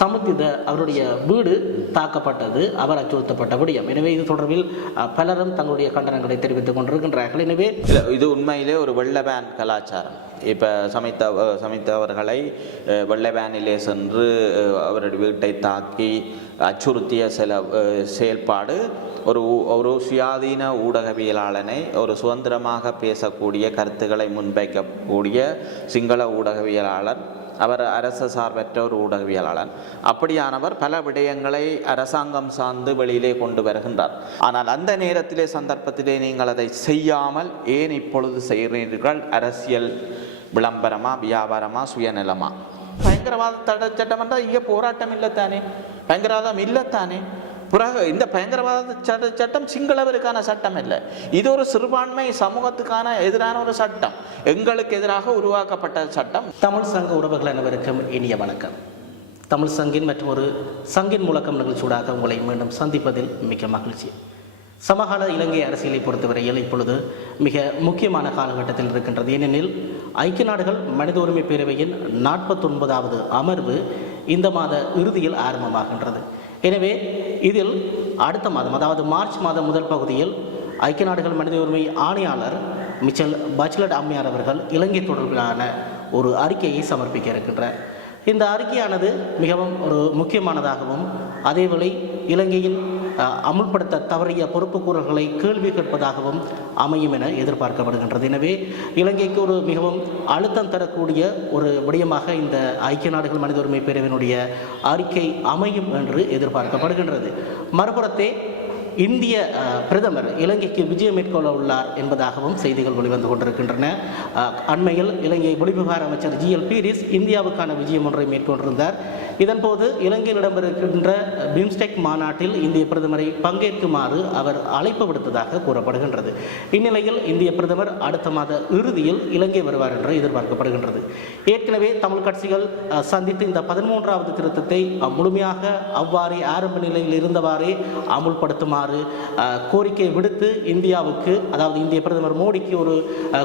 சமுத்தித அவருடைய வீடு தாக்கப்பட்டது, அவர் அச்சுறுத்தப்பட்ட விடயம். எனவே இது தொடர்பில் பலரும் தங்களுடைய கண்டனங்களை தெரிவித்துக் கொண்டிருக்கின்றார்கள். எனவே இது உண்மையிலே ஒரு வெள்ளவேன் கலாச்சாரம். இப்போ சமைத்த அவர்களை வெள்ளவேனிலே சென்று அவருடைய வீட்டை தாக்கி அச்சுறுத்திய சில செயல்பாடு ஒரு சுயாதீன ஊடகவியலாளனை, ஒரு சுதந்திரமாக பேசக்கூடிய கருத்துக்களை முன்வைக்கக்கூடிய சிங்கள ஊடகவியலாளர், அவர் அரசு சார்பற்ற ஒரு ஊடகவியலாளர். அப்படியானவர் பல விடயங்களை அரசாங்கம் சார்ந்து வெளியிலே கொண்டு வருகின்றார். ஆனால் அந்த நேரத்திலே சந்தர்ப்பத்திலே நீங்கள் அதை செய்யாமல் ஏன் இப்பொழுது செய்கிறீர்கள்? அரசியல் விளம்பரமா, வியாபாரமா, சுயநலமா? பயங்கரவாத தடை சட்டம் என்றால் இங்கே போராட்டம் இல்லைத்தானே, பயங்கரவாதம் இல்லைத்தானே. பிறகு இந்த பயங்கரவாத சட்டம் சிங்களவருக்கான சட்டம் இல்லை, இது ஒரு சிறுபான்மை சமூகத்துக்கான எதிரான ஒரு சட்டம், எங்களுக்கு எதிராக உருவாக்கப்பட்ட சட்டம். தமிழ் சங்க உறவுகள் அனைவருக்கும் இனிய வணக்கம். தமிழ் சங்கின் மற்றும் ஒரு சங்கின் முழக்கம் நிகழ்ச்சியூடாக உங்களை மீண்டும் சந்திப்பதில் மிக்க மகிழ்ச்சி. சமகால இலங்கை அரசியலை பொறுத்தவரையில் இப்பொழுது மிக முக்கியமான காலகட்டத்தில் இருக்கின்றது. ஏனெனில் ஐக்கிய நாடுகள் மனித உரிமை பேரவையின் 49வது அமர்வு இந்த மாத இறுதியில் ஆரம்பமாகின்றது. எனவே இதில் அடுத்த மாதம், அதாவது மார்ச் மாதம் முதல் பகுதியில் ஐக்கிய நாடுகள் மனித உரிமை ஆணையாளர் மிச்சல் பச்லட் அம்மையார் அவர்கள் இலங்கை தொடர்பிலான ஒரு அறிக்கையை சமர்ப்பிக்க இருக்கின்றார். இந்த அறிக்கையானது மிகவும் ஒரு முக்கியமானதாகவும் அதேவேளை இலங்கையின் அமுல்படுத்த தவறிய பொறுப்புக்கூறல்களை கேள்வி கேட்பதாகவும் அமையும் என எதிர்பார்க்கப்படுகின்றது. எனவே இலங்கைக்கு ஒரு மிகவும் அழுத்தம் தரக்கூடிய ஒரு விடயமாக இந்த ஐக்கிய நாடுகள் மனித உரிமை பேரவையினுடைய அறிக்கை அமையும் என்று எதிர்பார்க்கப்படுகின்றது. மறுபுறத்தே இந்திய பிரதமர் இலங்கைக்கு விஜயம் மேற்கொள்ள உள்ளார் என்பதாகவும் செய்திகள் வெளிவந்து கொண்டிருக்கின்றன. அண்மையில் இலங்கை வெளிவிவகார அமைச்சர் GL பீரிஸ் இந்தியாவுக்கான விஜயம் ஒன்றை மேற்கொண்டிருந்தார். இதன்போது இலங்கையில் இடம்பெறுகின்ற பிம்ஸ்டெக் மாநாட்டில் இந்திய பிரதமரை பங்கேற்குமாறு அவர் அழைப்பு விடுத்ததாக கூறப்படுகின்றது. இந்நிலையில் இந்திய பிரதமர் அடுத்த மாத இறுதியில் இலங்கை வருவார் என்று எதிர்பார்க்கப்படுகின்றது. ஏற்கனவே தமிழ் கட்சிகள் சந்தித்து இந்த 13வது திருத்தத்தை முழுமையாக அவ்வாறே ஆரம்ப நிலையில் இருந்தவாறே அமுல்படுத்துமாறு கோரிக்கை விடுத்து இந்தியாவுக்கு, அதாவது இந்திய பிரதமர் மோடிக்கு ஒரு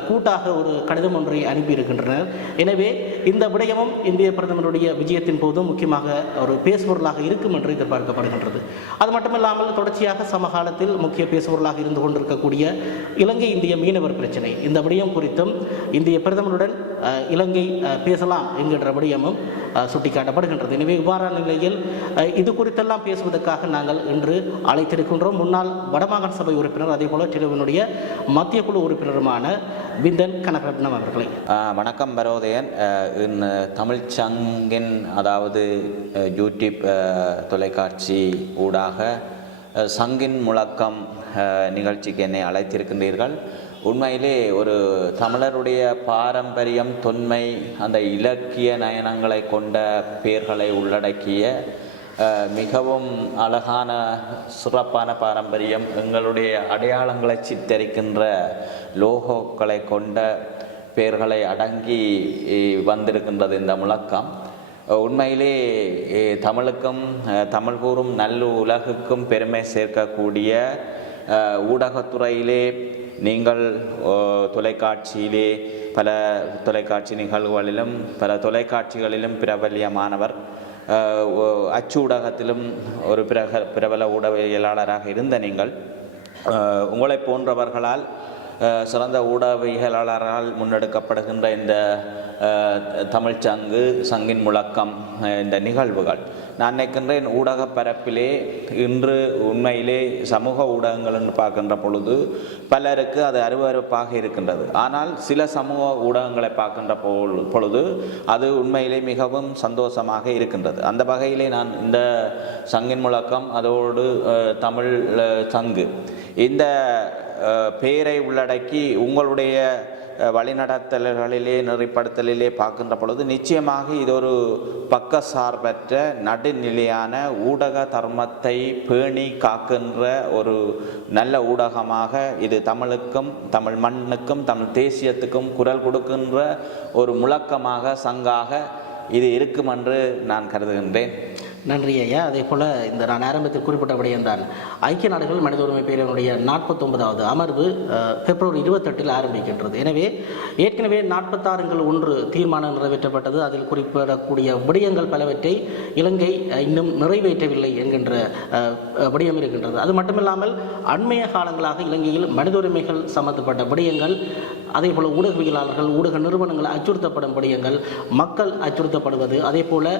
கூட்டாக ஒரு கடிதம் ஒன்றை அனுப்பியிருக்கின்றனர். எனவே இந்த விடயமும் இந்திய பிரதமருடைய விஜயத்தின் போது முக்கியமாக ஒரு பேசுபொருளாக இருக்கும் என்று எதிர்பார்க்கப்படுகின்றது. அது மட்டுமில்லாமல் தொடர்ச்சியாக சமகாலத்தில் முக்கிய பேசுபொருளாக இருந்து கொண்டிருக்கக்கூடிய இலங்கை இந்திய மீனவர் பிரச்சினை, இந்த விடயம் குறித்தும் இந்திய பிரதமருடன் இலங்கை பேசலாம் என்கின்ற விடயமும் சுட்டிக்காட்டப்படுகின்றது. எனவே இவ்வாறான நிலையில் இது குறித்தெல்லாம் பேசுவதற்காக நாங்கள் இன்று அழைத்திருக்கின்றோம் முன்னாள் வடமாகாண சபை உறுப்பினர், அதே போல டெலிவினுடைய மத்திய குழு உறுப்பினருமான விந்தன் கனகரட்னம் அவர்களை. வணக்கம் பரோதயன். தமிழ் சங்கின், அதாவது யூடியூப் தொலைக்காட்சி ஊடாக சங்கின் முழக்கம் நிகழ்ச்சிக்கு என்னை அழைத்திருக்கின்றீர்கள். உண்மையிலே ஒரு தமிழருடைய பாரம்பரியம், தொன்மை, அந்த இலக்கிய நயனங்களை கொண்ட பெயர்களை உள்ளடக்கிய மிகவும் அழகான சிறப்பான பாரம்பரியம், எங்களுடைய அடையாளங்களை சித்தரிக்கின்ற லோகோக்களை கொண்ட பெயர்களை அடங்கி வந்திருக்கின்றது இந்த முழக்கம். உண்மையிலே தமிழுக்கும் தமிழ் கூறும் நல்ல உலகுக்கும் பெருமை சேர்க்கக்கூடிய ஊடகத்துறையிலே நீங்கள் தொலைக்காட்சியிலே பல தொலைக்காட்சி நிகழ்வுகளிலும் பல தொலைக்காட்சிகளிலும் பிரபல்யமானவர், அச்சு ஊடகத்திலும் ஒரு பிரபல ஊடகவியலாளராக இருந்த நீங்கள், உங்களை போன்றவர்களால் சிறந்த ஊடகவியலாளரால் முன்னெடுக்கப்படுகின்ற இந்த தமிழ் சங்கின் முழக்கம், இந்த நிகழ்வுகள், நான் நினைக்கின்றேன் ஊடக பரப்பிலே இன்று உண்மையிலே சமூக ஊடகங்கள் என்று பார்க்கின்ற பொழுது பலருக்கு அது அருவருப்பாக இருக்கின்றது. ஆனால் சில சமூக ஊடகங்களை பார்க்கின்ற பொழுது அது உண்மையிலே மிகவும் சந்தோஷமாக இருக்கின்றது. அந்த வகையிலே நான் இந்த சங்கின் முழக்கம், அதோடு தமிழ் சங்கு, இந்த பெயரை உள்ளடக்கி உங்களுடைய வழிநடத்தல்களிலே நெறிப்படுத்தலிலே பார்க்கின்ற பொழுது நிச்சயமாக இது ஒரு பக்க சார்பற்ற நடுநிலையான ஊடக தர்மத்தை பேணி காக்கின்ற ஒரு நல்ல ஊடகமாக இது தமிழுக்கும் தமிழ் மண்ணுக்கும் தமிழ் தேசியத்துக்கும் குரல் கொடுக்கின்ற ஒரு முழக்கமாக, சங்காக இது இருக்கும் என்று நான் கருதுகின்றேன். நன்றி ஐயா. அதே போல் இந்த நான் ஆரம்பத்தில் குறிப்பிட்டபடியும் தான் ஐக்கிய நாடுகள் மனித உரிமை பேரவையினுடைய 49வது அமர்வு பிப்ரவரி 28 ஆரம்பிக்கின்றது. எனவே ஏற்கனவே 46-1 தீர்மானம் நிறைவேற்றப்பட்டது. அதில் குறிப்பிடக்கூடிய விடயங்கள் பலவற்றை இலங்கை இன்னும் நிறைவேற்றவில்லை என்கின்ற விடயம் இருக்கின்றது. அது மட்டுமில்லாமல் அண்மைய காலங்களாக இலங்கையில் மனித உரிமைகள் சம்பந்தப்பட்ட விடயங்கள், அதே போல் ஊடகவியலாளர்கள், ஊடக நிறுவனங்கள் அச்சுறுத்தப்படும் விடயங்கள், மக்கள் அச்சுறுத்தப்படுவது, அதே போல்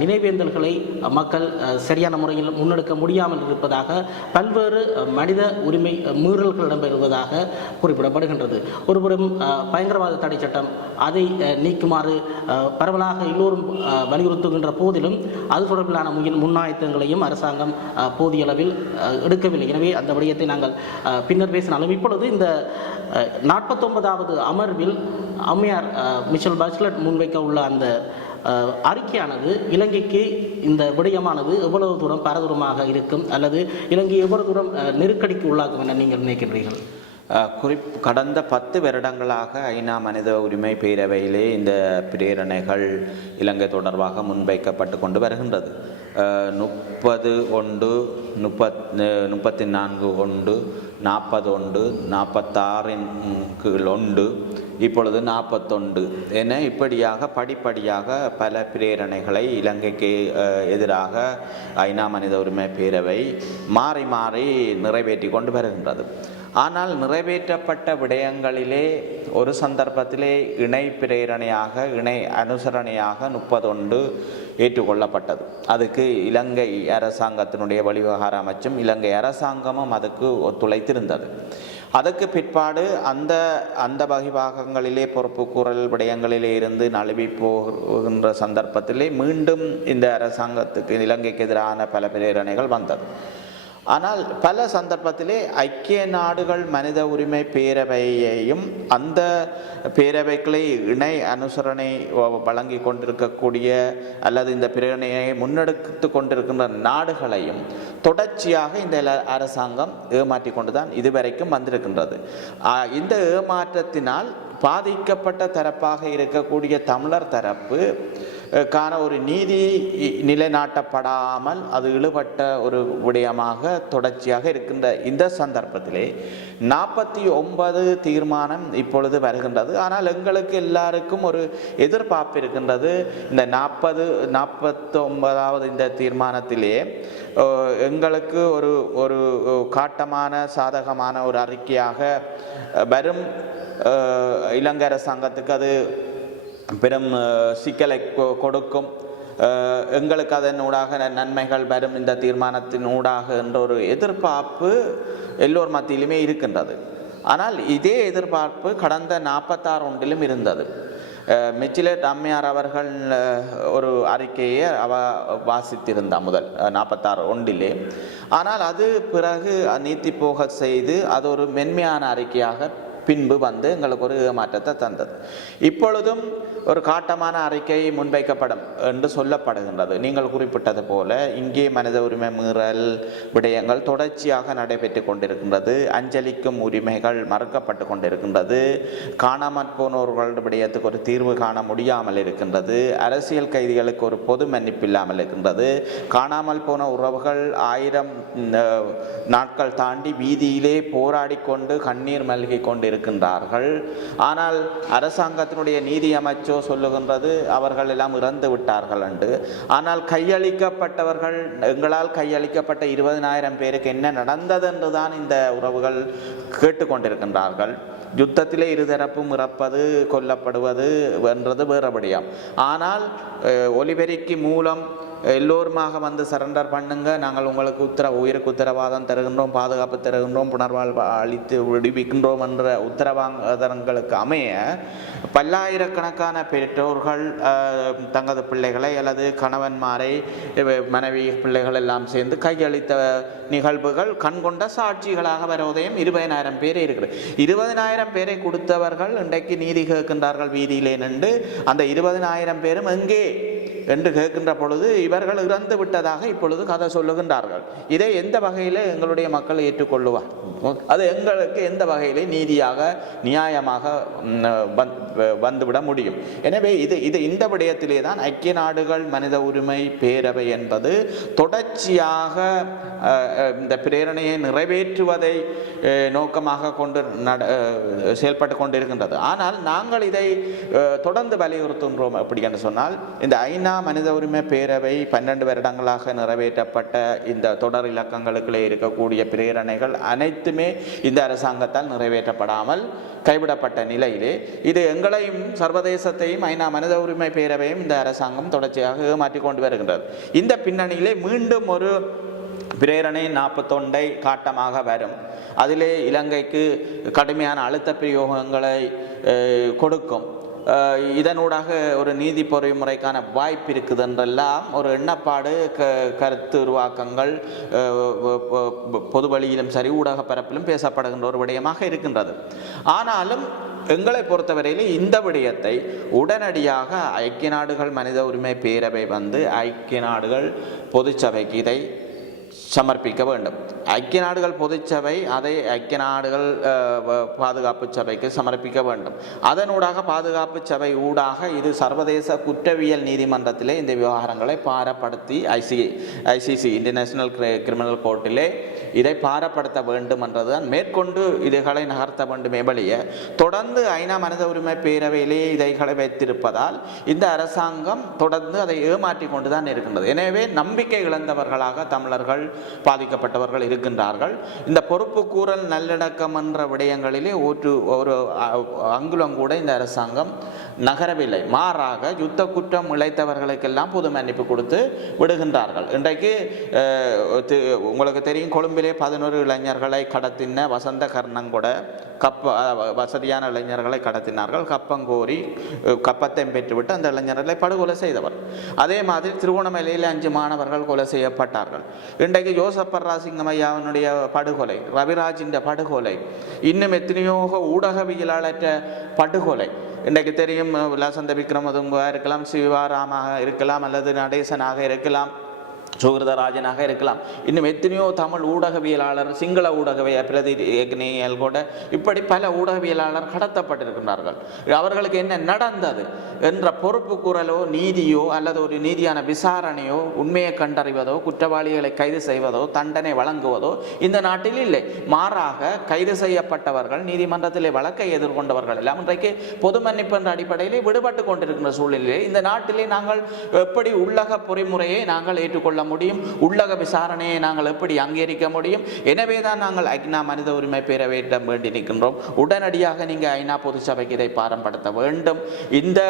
நினைவேந்தல்களை மக்கள் சரியான முறையில் முன்னெடுக்க முடியாமல் இருப்பதாக பல்வேறு மனித உரிமை மீறல்கள் இடம்பெறுவதாக குறிப்பிடப்படுகின்றது. ஒருபுறம் பயங்கரவாத தடை சட்டம், அதை நீக்குமாறு பரவலாக எல்லோரும் வலியுறுத்துகின்ற போதிலும் அது தொடர்பிலான முன்னாயத்தங்களையும் அரசாங்கம் போதிய அளவில் எடுக்கவில்லை. எனவே அந்த விடயத்தை நாங்கள் பின்னர் பேசினாலும் இப்பொழுது இந்த 49வது அமர்வில் அம்மையார் மிஷல் பாச்லெட் முன்வைக்க உள்ள அந்த அறிக்கையானது இலங்கைக்கு இந்த விடயமானது எவ்வளவு தூரம் பரதூரமாக இருக்கும் அல்லது இலங்கை எவ்வளவு தூரம் நெருக்கடிக்கு உள்ளாகும் என நீங்கள் நினைக்கின்றீர்கள்? கடந்த 10 வருடங்களாக ஐநா மனித உரிமை பேரவையிலே இந்த பிரேரணைகள் இலங்கை தொடர்பாக முன்வைக்கப்பட்டு கொண்டு வருகின்றது. 30 ஒன்று, 34 ஒன்று, 40 ஒன்று, 46 ஒன்று, இப்பொழுது 41 என இப்படியாக படிப்படியாக பல பிரேரணைகளை இலங்கைக்கு எதிராக ஐநா மனித உரிமை பேரவை மாறி மாறி நிறைவேற்றி கொண்டு வருகின்றது. ஆனால் நிறைவேற்றப்பட்ட விடயங்களிலே ஒரு சந்தர்ப்பத்திலே இணை பிரேரணையாக, இணை அனுசரணையாக 31 ஏற்றுக்கொள்ளப்பட்டது. அதுக்கு இலங்கை அரசாங்கத்தினுடைய வெளிவிவகார அமைச்சும் இலங்கை அரசாங்கமும் அதுக்கு ஒத்துழைத்திருந்தது. அதற்கு பிற்பாடு அந்த வகைபாகங்களிலே பொறுப்பு கூறல் விடயங்களிலே இருந்து நழுவி போகின்ற சந்தர்ப்பத்திலே மீண்டும் இந்த அரசாங்கத்துக்கு இலங்கைக்கு எதிரான பல பிரேரணைகள் வந்தது. ஆனால் பல சந்தர்ப்பத்திலே ஐக்கிய நாடுகள் மனித உரிமை பேரவையையும் அந்த பேரவைகளை இணை அனுசரணை வழங்கி கொண்டிருக்கக்கூடிய அல்லது இந்த பிரேரணையை முன்னெடுத்து கொண்டிருக்கின்ற நாடுகளையும் தொடர்ச்சியாக இந்த அரசாங்கம் ஏமாற்றி கொண்டுதான் இதுவரைக்கும் வந்திருக்கின்றது. இந்த ஏமாற்றத்தினால் பாதிக்கப்பட்ட தரப்பாக இருக்கக்கூடிய தமிழர் தரப்பு கான ஒரு நீதி நிலைநாட்டப்படாமல் அது இழுபட்ட ஒரு விடயமாக தொடர்ச்சியாக இருக்கின்ற இந்த சந்தர்ப்பத்திலே 49 தீர்மானம் இப்பொழுது வருகின்றது. ஆனால் எங்களுக்கு எல்லாருக்கும் ஒரு எதிர்பார்ப்பு இருக்கின்றது. இந்த 49வது இந்த தீர்மானத்திலே எங்களுக்கு ஒரு காட்டமான சாதகமான ஒரு அறிக்கையாக வரும். இலங்கை அரசாங்கத்துக்கு அது பெரும் சிக்கலை கொடுக்கும். எங்களுக்கு அதன் ஊடாக நன்மைகள் வரும் இந்த தீர்மானத்தின் ஊடாக என்ற ஒரு எதிர்பார்ப்பு எல்லோர் மத்தியிலுமே இருக்கின்றது. ஆனால் இதே எதிர்பார்ப்பு கடந்த 46 ஒன்றிலும் இருந்தது. மிச்சிலேட் அம்மையார் அவர்கள் ஒரு அறிக்கையை வாசித்திருந்தார் முதல் 46 ஒன்றிலே. ஆனால் அது பிறகு நீத்தி போக செய்து அது ஒரு மென்மையான அறிக்கையாக பின்பு வந்து எங்களுக்கு ஒரு ஏமாற்றத்தை தந்தது. இப்பொழுதும் ஒரு காட்டமான அறிக்கை முன்வைக்கப்படும் என்று சொல்லப்படுகின்றது. நீங்கள் குறிப்பிட்டது போல இங்கே மனித உரிமை மீறல் விடயங்கள் தொடர்ச்சியாக நடைபெற்று கொண்டிருக்கின்றது. அஞ்சலிக்கும் உரிமைகள் மறுக்கப்பட்டு கொண்டிருக்கின்றது. காணாமற் போனோர்கள் விடயத்துக்கு ஒரு தீர்வு காண முடியாமல் இருக்கின்றது. அரசியல் கைதிகளுக்கு ஒரு பொது மன்னிப்பு இல்லாமல் இருக்கின்றது. காணாமல் போன உறவுகள் 1000 நாட்கள் தாண்டி வீதியிலே போராடி கொண்டு கண்ணீர் மல்கி கொண்டு இருக்கின்றார்கள். ஆனால் அரசாங்கத்தினுடைய நீதி அமைச்சோ சொல்லுகின்றது அவர்கள் எல்லாம் இறந்து விட்டார்கள் என்று. ஆனால் கையளிக்கப்பட்டவர்கள், எங்களால் கையளிக்கப்பட்ட 20,000 பேருக்கு என்ன நடந்தது என்றுதான் இந்த உறவுகள் கேட்டுக்கொண்டிருக்கின்றார்கள். யுத்தத்திலே இருதரப்பும் இறப்பது, கொல்லப்படுவது என்றது வேறுபடியாம். ஆனால் ஒலிபெருக்கி மூலம் எல்லோருமாக வந்து சரண்டர் பண்ணுங்க, நாங்கள் உங்களுக்கு உயிருக்கு உத்தரவாதம் தருகின்றோம், பாதுகாப்பு தருகின்றோம், புனர்வாழ்வு அளித்து விடுவிக்கின்றோம் என்ற உத்தரவாதங்களுக்கு அமைய பல்லாயிரக்கணக்கான பெற்றோர்கள் தங்களது பிள்ளைகளை அல்லது கணவன்மாரை, மனைவி, பிள்ளைகள் எல்லாம் சேர்ந்து கையளித்த நிகழ்வுகள் கண்கொண்ட சாட்சிகளாக வருவதையும் 20,000 பேரே இருக்கிறது. 20,000 பேரை கொடுத்தவர்கள் இன்றைக்கு நீதி கேட்கின்றார்கள் வீதியிலே நின்று. அந்த 20,000 பேரும் எங்கே என்று கேட்கின்ற பொழுது இவர்கள் இறந்து விட்டதாக இப்பொழுது கதை சொல்லுகின்றார்கள். இதை எந்த வகையில் எங்களுடைய மக்கள் ஏற்றுக்கொள்ளுவார்? அது எங்களுக்கு எந்த வகையிலே நீதியாக நியாயமாக வந்துவிட முடியும்? எனவே இந்த விடயத்திலே தான் ஐக்கிய நாடுகள் மனித உரிமை பேரவை என்பது தொடர்ச்சியாக இந்த பிரேரணையை நிறைவேற்றுவதை நோக்கமாக கொண்டு செயல்பட்டு கொண்டிருக்கின்றது. ஆனால் நாங்கள் இதை தொடர்ந்து வலியுறுத்துகின்றோம். எப்படி என்று சொன்னால், இந்த ஐநா மனித உரிமை பேரவை 12 வருடங்களாக நிறைவேற்றப்பட்ட இந்த தொடர் இலக்கங்களுக்குள்ளே இருக்கக்கூடிய பிரேரணைகள் அனைத்துமே இந்த அரசாங்கத்தால் நிறைவேற்றப்படாமல் கைவிடப்பட்ட நிலையிலே இது எங்களையும் சர்வதேசத்தையும் ஐநா மனித உரிமை பேரவையும் இந்த அரசாங்கம் தொடர்ச்சியாக ஏமாற்றிக் கொண்டு வருகின்றது. இந்த பின்னணியிலே மீண்டும் ஒரு பிரேரணை 41 காட்டமாக வரும். அதிலே இலங்கைக்கு கடுமையான அழுத்த பிரயோகங்களை கொடுக்கும். இதனூடாக ஒரு நீதி பொறிமுறைக்கான வாய்ப்பு இருக்குது என்றெல்லாம் ஒரு எண்ணப்பாடு, கருத்து உருவாக்கங்கள் பொது வழியிலும் சரி ஊடக பரப்பிலும் பேசப்படுகின்ற ஒரு விடயமாக இருக்கின்றது. ஆனாலும் எங்களை பொறுத்தவரையில் இந்த விடயத்தை உடனடியாக ஐக்கிய நாடுகள் மனித உரிமை பேரவை ஐக்கிய நாடுகள் பொதுச்சபைக்கு இதை சமர்ப்பிக்க வேண்டும். ஐக்கிய நாடுகள் பொதுச்சபை அதை ஐக்கிய நாடுகள் பாதுகாப்பு சபைக்கு சமர்ப்பிக்க வேண்டும். அதனூடாக பாதுகாப்பு சபை ஊடாக இது சர்வதேச குற்றவியல் நீதிமன்றத்திலே இந்த விவகாரங்களை பாரப்படுத்தி ஐசிசி இன்டர்நேஷனல் கிரிமினல் கோர்ட்டிலே இதை பாரப்படுத்த வேண்டும் என்றதுதான் மேற்கொண்டு இதுகளை நகர்த்த வேண்டுமே வழிய தொடர்ந்து ஐநா மனித உரிமை பேரவையிலே இதைகளை வைத்திருப்பதால் இந்த அரசாங்கம் தொடர்ந்து அதை ஏமாற்றி கொண்டுதான் இருக்கின்றது. எனவே நம்பிக்கை இழந்தவர்களாக தமிழர்கள் பாதிக்கப்பட்டவர்கள் இருக்கின்றார்கள். இந்த பொறுப்பு கூறல் நல்லிணக்கம் என்ற விடயங்களிலே ஒரு அங்குலம் கூட இந்த அரசாங்கம் நகரவில்லை. மாறாக யுத்த குற்றம் இழைத்தவர்களுக்கெல்லாம் பொது மன்னிப்பு கொடுத்து விடுகின்றார்கள். இன்றைக்கு உங்களுக்கு தெரியும், கொழும்பிலே 11 இளைஞர்களை கடத்தின வசந்த கர்ணங்கொட வசதியான இளைஞர்களை கடத்தினார்கள். கப்பங்கோரி கப்பத்தை பெற்றுவிட்டு அந்த இளைஞர்களை படுகொலை செய்தவர். அதே மாதிரி திருவோணமலையில் 5 மாணவர்கள் கொலை செய்யப்பட்டார்கள். இன்றைக்கு யோசப்பர்ராசிங்கம் ஐயாவினுடைய படுகொலை, ரவிராஜின் படுகொலை, இன்னும் எத்தனையோ ஊடகவியலாளற்ற படுகொலை. இன்றைக்கு தெரியும், லசந்த விக்ரமதுங்கா இருக்கலாம், சிவாராமாக இருக்கலாம், அல்லது நடேசனாக இருக்கலாம், சுகிருதராஜனாக இருக்கலாம், இன்னும் எத்தனையோ தமிழ் ஊடகவியலாளர், சிங்கள ஊடகவியல் கூட இப்படி பல ஊடகவியலாளர் கடத்தப்பட்டிருக்கிறார்கள். அவர்களுக்கு என்ன நடந்தது என்ற பொறுப்பு கூறலோ நீதியோ அல்லது ஒரு நீதியான விசாரணையோ உண்மையை கண்டறிவதோ குற்றவாளிகளை கைது செய்வதோ தண்டனை வழங்குவதோ இந்த நாட்டில் இல்லை. மாறாக கைது செய்யப்பட்டவர்கள் நீதிமன்றத்திலே வழக்கை எதிர்கொண்டவர்கள் எல்லாம் இன்றைக்கு பொது மன்னிப்பு என்ற அடிப்படையிலே விடுபட்டு கொண்டிருக்கின்ற சூழ்நிலையிலே இந்த நாட்டிலே நாங்கள் எப்படி உள்ளக பொறிமுறையை நாங்கள் ஏற்றுக்கொள்ள முடியும்? உள்ளக விசாரணையை நாங்கள் எப்படி அங்கீகரிக்க முடியும்? எனவே தான் நாங்கள் ஐநா மனித உரிமை பேரவையிடம் வேண்டி நிற்கின்றோம். உடனடியாக நீங்கள் ஐநா பொதுச்சபைக்கு இதை பாரம்படுத்த வேண்டும். இந்த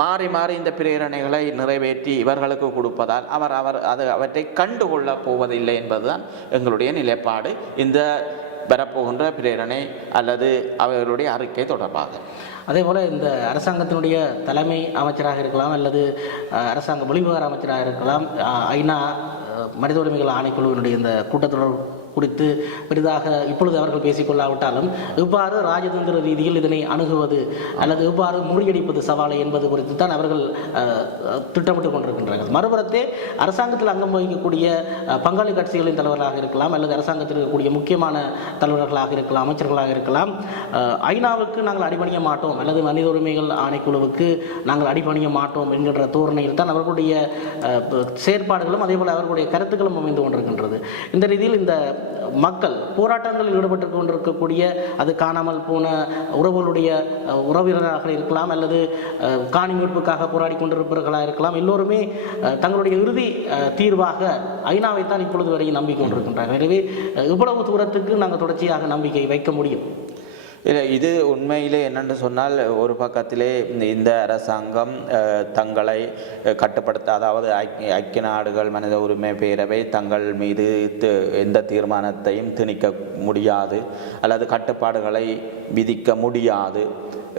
மாறி மாறி இந்த பிரேரணைகளை நிறைவேற்றி இவர்களுக்கு கொடுப்பதால் அவற்றை கண்டுகொள்ள போவதில்லை என்பதுதான் எங்களுடைய நிலைப்பாடு இந்த வரப்போகின்ற பிரேரணை அல்லது அவர்களுடைய அறிக்கை தொடர்பாக. அதே போல் இந்த அரசாங்கத்தினுடைய தலைமை அமைச்சராக இருக்கலாம் அல்லது அரசாங்க வெளிவிவகார அமைச்சராக இருக்கலாம், ஐநா மனித உரிமைகள் ஆணைக்குழுவினுடைய இந்த கூட்டத்தொடர் குறித்து பெரிதாக இப்பொழுது அவர்கள் பேசிக்கொள்ளாவிட்டாலும் எவ்வாறு ராஜதந்திர ரீதியில் இதனை அணுகுவது அல்லது எவ்வாறு முறியடிப்பது சவாலை என்பது குறித்து தான் அவர்கள் திட்டமிட்டு கொண்டிருக்கின்றார்கள். மறுபுறத்தே அரசாங்கத்தில் அங்கம் வகிக்கக்கூடிய பங்காளி கட்சிகளின் தலைவர்களாக இருக்கலாம் அல்லது அரசாங்கத்தில் இருக்கக்கூடிய முக்கியமான தலைவர்களாக இருக்கலாம், அமைச்சர்களாக இருக்கலாம், ஐநாவுக்கு நாங்கள் அடிபணிய மாட்டோம் அல்லது மனித உரிமைகள் ஆணைக்குழுவுக்கு நாங்கள் அடிபணிய மாட்டோம் என்கின்ற தோரணையில் தான் அவர்களுடைய செயற்பாடுகளும் அதே போல் அவர்களுடைய கருத்துக்களும் அமைந்து கொண்டிருக்கின்றது. இந்த ரீதியில் இந்த மக்கள் போராட்டங்களில் ஈடுபட்டு கொண்டிருக்கக்கூடிய, அது காணாமல் போன உறவுகளுடைய உறவினராக இருக்கலாம் அல்லது காணி மீட்புக்காக போராடி கொண்டிருப்பவர்களாக இருக்கலாம், எல்லோருமே தங்களுடைய இறுதி தீர்வாக ஐநாவைத்தான் இப்பொழுது வரை நம்பிக்கை கொண்டிருக்கின்றார்கள். எனவே இவ்வளவு தூரத்துக்கு நாங்கள் தொடர்ச்சியாக நம்பிக்கை வைக்க முடியும்? இல்லை, இது உண்மையிலே என்னென்று சொன்னால், ஒரு பக்கத்திலே இந்த அரசாங்கம் தங்களை கட்டுப்படுத்த, அதாவது ஐக்கிய நாடுகள் மனித உரிமை பேரவை தங்கள் மீது எந்த தீர்மானத்தையும் திணிக்க முடியாது அல்லது கட்டுப்பாடுகளை விதிக்க முடியாது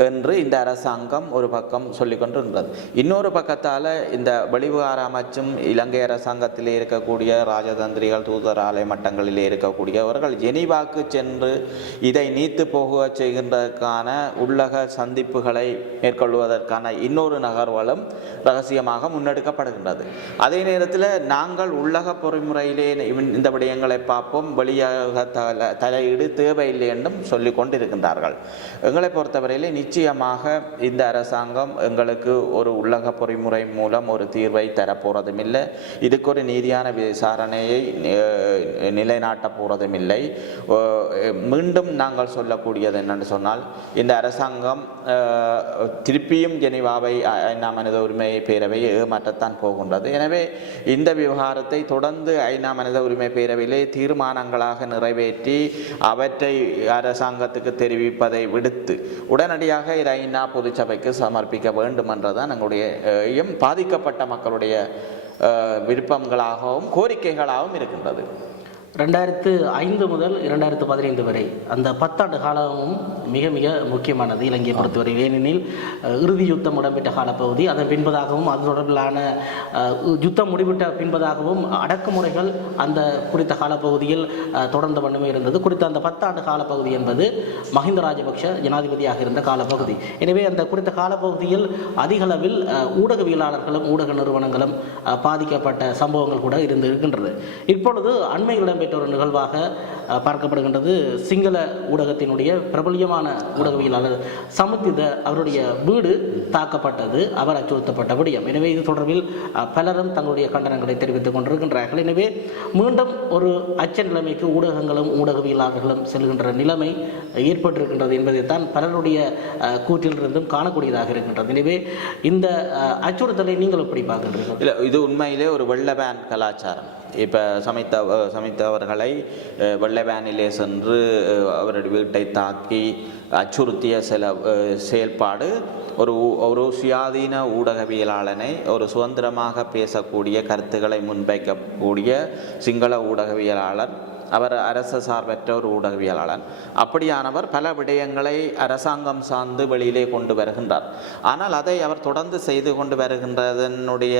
என்று இந்த அரசாங்கம் ஒரு பக்கம் சொல்லிக்கொண்டிருந்தது. இன்னொரு பக்கத்தால் இந்த வெளிவிவகார அமைச்சும் இலங்கை அரசாங்கத்திலே இருக்கக்கூடிய ராஜதந்திரிகள் தூதராலய மட்டங்களிலே இருக்கக்கூடியவர்கள் ஜெனீவாக்கு சென்று இதை நீத்து போக செய்கின்றதற்கான உள்ளக சந்திப்புகளை மேற்கொள்வதற்கான இன்னொரு நகர்வலும் ரகசியமாக முன்னெடுக்கப்படுகின்றது. அதே நேரத்தில் நாங்கள் உள்ளக பொறிமுறையிலே இந்த விடயங்களை பார்ப்போம், வெளியாக தலையீடு தேவையில்லை என்றும் சொல்லிக் கொண்டிருக்கின்றார்கள். எங்களை பொறுத்தவரையிலே நிச்சயமாக இந்த அரசாங்கம் எங்களுக்கு ஒரு உள்ளக பொறிமுறை மூலம் ஒரு தீர்வை தரப்போறதும் இல்லை, இதுக்கு ஒரு நீதியான விசாரணையை நிலைநாட்ட போறதும் இல்லை. மீண்டும் நாங்கள் சொல்லக்கூடியது என்னென்னு சொன்னால், இந்த அரசாங்கம் திருப்பியும் ஜெனீவாவை ஐநா மனித உரிமை பேரவையை ஏமாற்றத்தான் போகின்றது. எனவே இந்த விவகாரத்தை தொடர்ந்து ஐநா மனித உரிமை பேரவையிலே தீர்மானங்களாக நிறைவேற்றி அவற்றை அரசாங்கத்துக்கு தெரிவிப்பதை விடுத்து உடனடியாக இதை ஐநா பொதுச்சபைக்கு சமர்ப்பிக்க வேண்டும் என்றுதான் எங்களுடைய பாதிக்கப்பட்ட மக்களுடைய விருப்பங்களாகவும் கோரிக்கைகளாகவும் இருக்கின்றது. 2005 முதல் 2015 வரை அந்த 10 ஆண்டு காலமும் மிக மிக முக்கியமானது இலங்கையை பொறுத்தவரை. ஏனெனில் இறுதி யுத்தம் இடம்பெற்ற காலப்பகுதி, அதன் பின்பதாகவும் அது தொடர்பிலான யுத்தம் முடிவிட்ட பின்பதாகவும் அடக்குமுறைகள் அந்த குறித்த காலப்பகுதியில் தொடர்ந்த வண்ணமே இருந்தது. குறித்த அந்த 10 ஆண்டு காலப்பகுதி என்பது மஹிந்த ராஜபக்ஷ ஜனாதிபதியாக இருந்த காலப்பகுதி. எனவே அந்த குறித்த காலப்பகுதியில் அதிக அளவில் ஊடகவியலாளர்களும் ஊடக நிறுவனங்களும் பாதிக்கப்பட்ட சம்பவங்கள் கூட இருக்கின்றது. இப்பொழுது அண்மையில் இடம்பெற்ற ஒரு நிகழ்வாக பார்க்கப்படுகின்றது. சிங்கள ஊடகத்தினுடைய பிரபலியமான ஊடகவியலாளர் சமுத்தித அவருடைய வீடு தாக்கப்பட்டது, அவர் அச்சுறுத்தப்பட்ட விடயம். எனவே இது தொடர்பில் பலரும் தங்களுடைய கண்டனங்களை தெரிவித்துக் கொண்டிருக்கின்றார்கள். எனவே மீண்டும் ஒரு அச்ச நிலைமைக்கு ஊடகங்களும் ஊடகவியலாளர்களும் செல்கின்ற நிலைமை ஏற்பட்டிருக்கின்றது என்பதைத்தான் பலருடைய கூற்றிலிருந்தும் காணக்கூடியதாக இருக்கின்றது. எனவே இந்த அச்சுறுத்தலை நீங்கள் எப்படி பார்க்கின்றீர்கள்? இது உண்மையிலே ஒரு வெள்ள பேன் கலாச்சாரம். இப்போ சமைத்த அவர்களை வெள்ளை வேனிலே சென்று அவருடைய வீட்டை தாக்கி அச்சுறுத்திய சில செயல்பாடு ஒரு சுயாதீன ஊடகவியலாளனை, ஒரு சுதந்திரமாக பேசக்கூடிய கருத்துக்களை முன்வைக்கக்கூடிய சிங்கள ஊடகவியலாளர், அவர் அரசு சார்பற்ற ஒரு ஊடகவியலாளர். அப்படியானவர் பல விடயங்களை அரசாங்கம் சார்ந்து வெளியிலே கொண்டு வருகின்றார். ஆனால் அதை அவர் தொடர்ந்து செய்து கொண்டு வருகின்றதனுடைய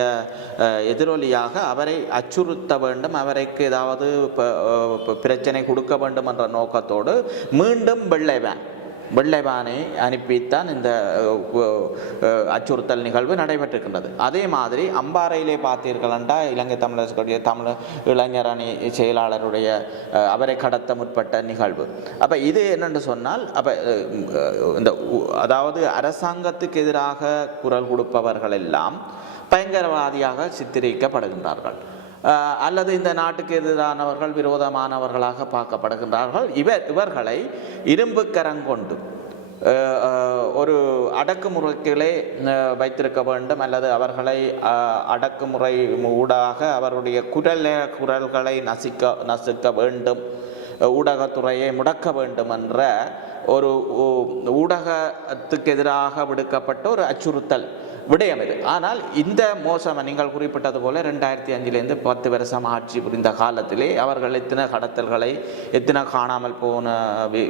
எதிரொலியாக அவரை அச்சுறுத்த வேண்டும், அவருக்கு ஏதாவது பிரச்சனை கொடுக்க வேண்டும் என்ற நோக்கத்தோடு மீண்டும் வெள்ளைவானை அனுப்பித்தான் இந்த அச்சுறுத்தல் நிகழ்வு நடைபெற்றிருக்கின்றது. அதே மாதிரி அம்பாறையிலே பார்த்தீர்கள் என்றால் இலங்கை தமிழ் இளைஞர் அணி செயலாளருடைய அவரை கடத்த முற்பட்ட நிகழ்வு. அப்போ இது என்னென்று சொன்னால், அப்போ இந்த அதாவது அரசாங்கத்துக்கு எதிராக குரல் கொடுப்பவர்கள் எல்லாம் பயங்கரவாதியாக சித்தரிக்கப்படுகின்றார்கள், அல்லது இந்த நாட்டுக்கு எதிரானவர்கள் விரோதமானவர்களாக பார்க்கப்படுகின்றார்கள். இவர்களை இரும்பு கரங்கொண்டு ஒரு அடக்குமுறைகளே வைத்திருக்க வேண்டும், அல்லது அவர்களை அடக்குமுறை ஊடாக அவருடைய குரல்களை நசுக்க வேண்டும், ஊடகத்துறையை முடக்க வேண்டும் என்ற ஒரு ஊடகத்துக்கு எதிராக விடுக்கப்பட்ட ஒரு அச்சுறுத்தல் விடயம் இது. ஆனால் இந்த மோசம் நீங்கள் குறிப்பிட்டது போல 2005 10 வருஷம் ஆட்சி புரிந்த காலத்திலே அவர்கள் எத்தனை கடத்தல்களை, எத்தனை காணாமல் போன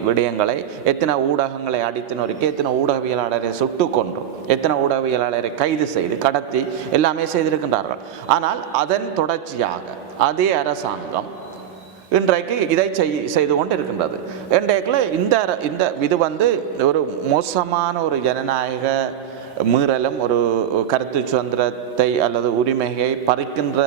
விடயங்களை, எத்தனை ஊடகங்களை அடித்து நொறுக்கி, எத்தனை ஊடகவியலாளரை சுட்டு கொன்று, எத்தனை ஊடகவியலாளரை கைது செய்து கடத்தி எல்லாமே செய்திருக்கின்றார்கள். ஆனால் அதன் தொடர்ச்சியாக அதே அரசாங்கம் இன்றைக்கு இதை செய்து கொண்டு இருக்கின்றது. இன்றைக்கு இந்த இது ஒரு மோசமான ஒரு ஜனநாயக மீறலும், ஒரு கருத்து சுதந்திரத்தை அல்லது உரிமையை பறிக்கின்ற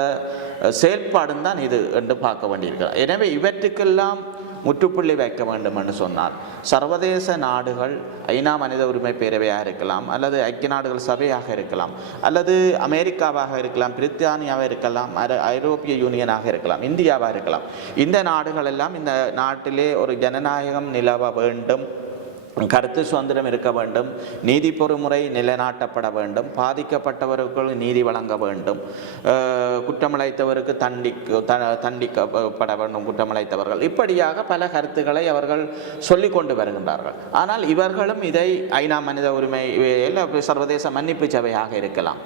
செயல்பாடும் தான் இது என்று பார்க்க வேண்டியிருக்கிறது. எனவே இவற்றுக்கெல்லாம் முற்றுப்புள்ளி வைக்க வேண்டும் என்று சொன்னால் சர்வதேச நாடுகள், ஐநா மனித உரிமை பேரவையாக இருக்கலாம், அல்லது ஐக்கிய நாடுகள் சபையாக இருக்கலாம், அல்லது அமெரிக்காவாக இருக்கலாம், பிரித்தானியாவாக இருக்கலாம், ஐரோப்பிய யூனியனாக இருக்கலாம், இந்தியாவாக இருக்கலாம், இந்த நாடுகள் எல்லாம் இந்த நாட்டிலே ஒரு ஜனநாயகம் நிலவ வேண்டும், கருத்து சுதந்திரம் இருக்க வேண்டும், நீதி பொறுமுறை நிலைநாட்டப்பட வேண்டும், பாதிக்கப்பட்டவர்களுக்கு நீதி வழங்க வேண்டும், குற்றமிழைத்தவருக்கு தண்டிக்கப்பட வேண்டும் குற்றமிழைத்தவர்கள், இப்படியாக பல கருத்துக்களை அவர்கள் சொல்லிக் கொண்டு வருகின்றார்கள். ஆனால் இவர்களும் இதை ஐநா மனித உரிமை சர்வதேச மன்னிப்பு சபையாக இருக்கலாம்,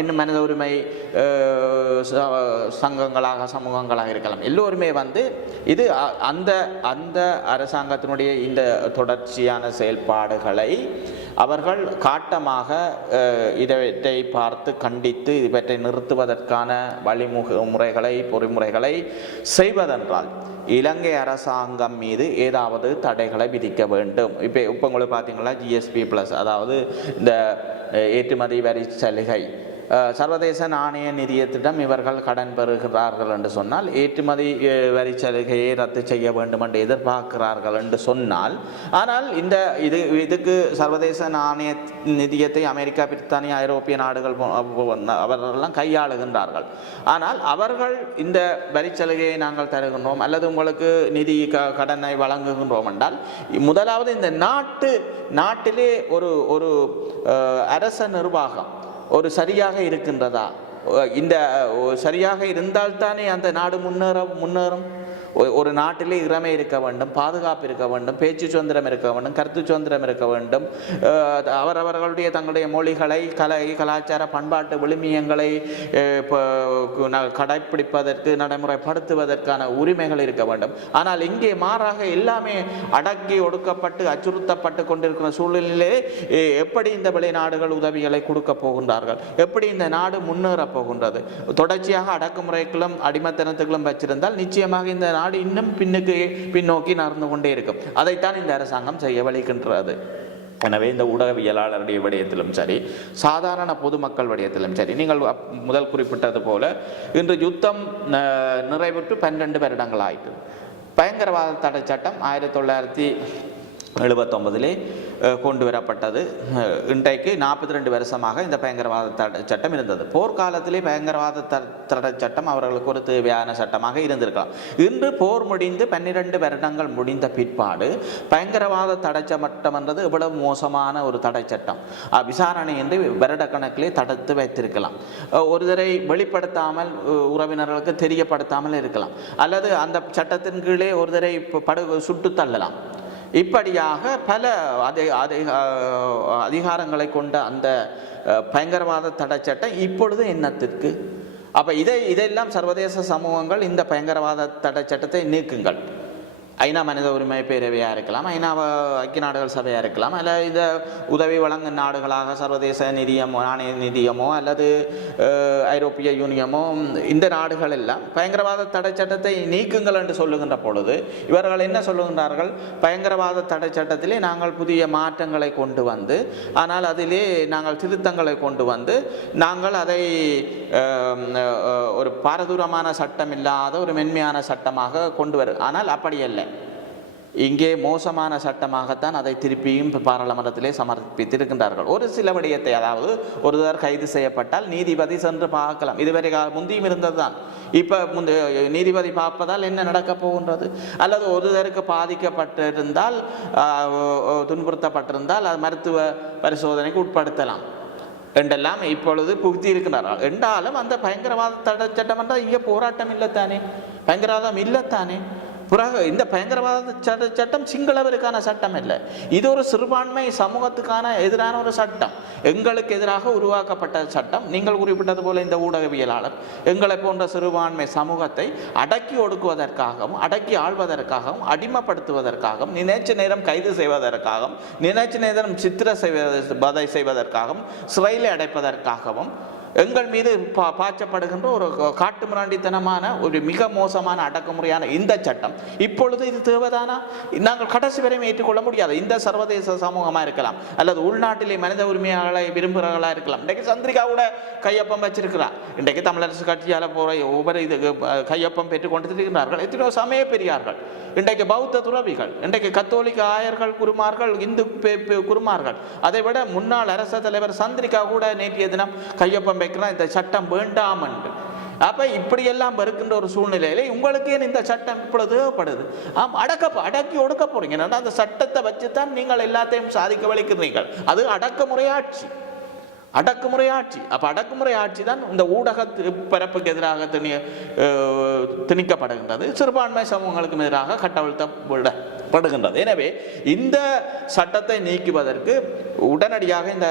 இன்னும் மனித உரிமை சங்கங்களாக சமூகங்களாக இருக்கலாம். எல்லோருமே வந்து இது அந்த அந்த அரசாங்கத்தினுடைய இந்த தொடர்ச்சியான செயல்பாடுகளை அவர்கள் காட்டமாக இதை பார்த்து கண்டித்து இவற்றை நிறுத்துவதற்கான வழிமுறைகளை பொறிமுறைகளை செய்வதென்றால் இலங்கை அரசாங்கம் மீது ஏதாவது தடைகளை விதிக்க வேண்டும். இப்போ உங்களுக்கு பார்த்தீங்களா GSP+, அதாவது இந்த ஏற்றுமதி வரி சலுகை, சர்வதேச நாணய நிதியத்திடம் இவர்கள் கடன் பெறுகிறார்கள் என்று சொன்னால் ஏற்றுமதி வரி சலுகையை ரத்து செய்ய வேண்டும் என்று எதிர்பார்க்கிறார்கள் என்று சொன்னால், ஆனால் இதுக்கு சர்வதேச நாணய நிதியத்தை அமெரிக்கா, பிரித்தானியா, ஐரோப்பிய நாடுகள் அவர்களெல்லாம் கையாளுகின்றார்கள். ஆனால் அவர்கள் இந்த வரி சலுகையை நாங்கள் தருகின்றோம் அல்லது உங்களுக்கு நிதி கடனை வழங்குகின்றோம் என்றால், முதலாவது இந்த நாட்டிலே ஒரு அரச நிர்வாகம் ஒரு சரியாக இருக்கின்றதா? இந்த சரியாக இருந்தால்தானே அந்த நாடு முன்னேறும். ஒரு நாட்டிலே இறமை இருக்க வேண்டும், பாதுகாப்பு இருக்க வேண்டும், பேச்சு சுதந்திரம் இருக்க வேண்டும், கருத்து சுதந்திரம் இருக்க வேண்டும், அவரவர்களுடைய தங்களுடைய மொழிகளை கலாச்சார பண்பாட்டு விழுமியங்களை கடைப்பிடிப்பதற்கு நடைமுறைப்படுத்துவதற்கான உரிமைகள் இருக்க வேண்டும். ஆனால் இங்கே மாறாக எல்லாமே அடக்கி ஒடுக்கப்பட்டு அச்சுறுத்தப்பட்டு கொண்டிருக்கிற சூழ்நிலையிலே எப்படி இந்த வெளிநாடுகள் உதவிகளை கொடுக்க போகின்றார்கள்? எப்படி இந்த நாடு முன்னேறப் போகின்றது? தொடர்ச்சியாக அடக்குமுறைகளும் அடிமத்தனத்துகளும் வச்சிருந்தால் நிச்சயமாக இந்த நாடு இன்னும் பின்னோக்கி நகர்ந்து கொண்டே இருக்கும். அதைத்தான் இந்த அரசாங்கம் செய்ய வலிக்கின்றது. எனவே இந்த ஊடகவியலாளருடைய விடயத்திலும் சரி, சாதாரண பொதுமக்கள் விடயத்திலும் சரி, நீங்கள் முதல் குறிப்பிட்டது போல இன்று யுத்தம் நிறைவுற்று 12 வருடங்கள் ஆயிற்று. பயங்கரவாத தடை சட்டம் 1979 கொண்டு வரப்பட்டது. இன்றைக்கு 42 வருஷமாக இந்த பயங்கரவாத தடை சட்டம் இருந்தது. போர்க்காலத்திலே பயங்கரவாத தடை சட்டம் அவர்களுக்கு ஒரு தேவையான சட்டமாக இருந்திருக்கலாம். இன்று போர் முடிந்து 12 வருடங்கள் முடிந்த பிற்பாடு பயங்கரவாத தடை சட்டம் என்றது இவ்வளவு மோசமான ஒரு தடை சட்டம். விசாரணை என்று வருடக்கணக்கிலே தடுத்து வைத்திருக்கலாம். ஒருவரை வெளிப்படுத்தாமல் உறவினர்களுக்கு தெரியப்படுத்தாமல் இருக்கலாம், அல்லது அந்த சட்டத்தின் கீழே ஒருவரை சுட்டு தள்ளலாம். இப்படியாக பல அதிகாரங்களை கொண்ட அந்த பயங்கரவாத தடை சட்டம் இப்பொழுது என்னத்திற்கு? அப்ப இதெல்லாம் சர்வதேச சமூகங்கள் இந்த பயங்கரவாத தடை சட்டத்தை நீக்குங்கள். ஐநா மனித உரிமை பேரவையாக இருக்கலாம், ஐநா ஐக்கிய நாடுகள் சபையாக இருக்கலாம், அல்ல இந்த உதவி வழங்கும் நாடுகளாக சர்வதேச நாணய நிதியமோ அல்லது ஐரோப்பிய யூனியமோ, இந்த நாடுகள் எல்லாம் பயங்கரவாத தடை சட்டத்தை நீக்குங்கள் என்று சொல்லுகின்ற பொழுது இவர்கள் என்ன சொல்லுகின்றார்கள்? பயங்கரவாத தடை சட்டத்திலே நாங்கள் புதிய மாற்றங்களை கொண்டு வந்து, ஆனால் அதிலே நாங்கள் திருத்தங்களை கொண்டு வந்து நாங்கள் அதை ஒரு பாரதூரமான சட்டம் இல்லாத ஒரு மென்மையான சட்டமாக கொண்டு வரும். ஆனால் அப்படி அல்ல. இங்கே மோசமான சட்டமாகத்தான் அதை திருப்பியும் பாராளுமன்றத்திலே சமர்ப்பித்திருக்கின்றார்கள். ஒரு சில விடயத்தை, அதாவது ஒருவர் கைது செய்யப்பட்டால் நீதிபதி சென்று பார்க்கலாம். இதுவரை முந்தியும் இருந்ததுதான். இப்ப நீதிபதி பார்ப்பதால் என்ன நடக்கப் போகின்றது? அல்லது ஒருவருக்கு பாதிக்கப்பட்டிருந்தால், துன்புறுத்தப்பட்டிருந்தால் அது மருத்துவ பரிசோதனைக்கு உட்படுத்தலாம் என்றெல்லாம் இப்பொழுது புகுத்தி இருக்கின்றார்கள். என்றாலும் அந்த பயங்கரவாத தடை சட்டம் என்றால் இங்கே போராட்டம் இல்லைத்தானே, பயங்கரவாதம் இல்லைத்தானே. பிறகு இந்த பயங்கரவாத சட்டம் சிங்களவருக்கான சட்டம் இல்லை, இது ஒரு சிறுபான்மை சமூகத்துக்கான எதிரான ஒரு சட்டம், எங்களுக்கு எதிராக உருவாக்கப்பட்ட சட்டம். நீங்கள் குறிப்பிட்டது போல இந்த ஊடகவியலாளர் எங்களை போன்ற சிறுபான்மை சமூகத்தை அடக்கி ஒடுக்குவதற்காகவும் அடக்கி ஆள்வதற்காகவும் அடிமைப்படுத்துவதற்காகவும் நினைச்ச நேரம் கைது செய்வதற்காகவும் நினைச்ச நேரம் சித்திரவதை செய்வதற்காகவும் சிறையில் அடைப்பதற்காகவும் எங்கள் மீது பாய்ச்சப்படுகின்ற ஒரு காட்டுமிராண்டித்தனமான ஒரு மிக மோசமான அடக்குமுறையான இந்த சட்டம் இப்பொழுது இது தேவைதானா? நாங்கள் கடைசி வரையும் ஏற்றுக்கொள்ள முடியாது. இந்த சர்வதேச சமூகமாக இருக்கலாம் அல்லது உள்நாட்டிலே மனித உரிமையாளர்களை விரும்புகிறவர்களாக இருக்கலாம். இன்றைக்கு சந்திரிகா கூட கையொப்பம் வச்சிருக்கிறார். இன்றைக்கு தமிழரசு கட்சியால் போகிற ஒவ்வொரு இது கையொப்பம் பெற்றுக்கொண்டிருக்கிறார்கள். எத்தனையோ சமய பெரியார்கள், இன்றைக்கு பௌத்த துறவிகள், இன்றைக்கு கத்தோலிக்க ஆயர்கள், குருமார்கள், இந்து குருமார்கள், அதை விட முன்னாள் அரச தலைவர் சந்திரிகா கூட நேற்றைய தினம் கையொப்பம் வைக்கிறார் இந்த சட்டம் வேண்டாம் என்று. அப்ப இப்படியெல்லாம் இருக்கின்ற ஒரு சூழ்நிலையில உங்களுக்கு ஏன் இந்த சட்டம் இப்பொழுது தேவைப்படுது? அடக்கி ஒடுக்க போறீங்க. அந்த சட்டத்தை வச்சுதான் நீங்கள் எல்லாத்தையும் சாதிக்க வலிக்கிறீர்கள். அது அடக்குமுறை ஆட்சி. அப்ப அடக்குமுறை ஆட்சி தான் இந்த ஊடக பரப்புக்கு எதிராக திணிக்கப்படுகின்றது, சிறுபான்மை சமூகங்களுக்கு எதிராக கட்டவிழ்த்த படுகின்றது. எனவே இந்த சட்டத்தை நீக்குவதற்கு உடனடியாக இந்த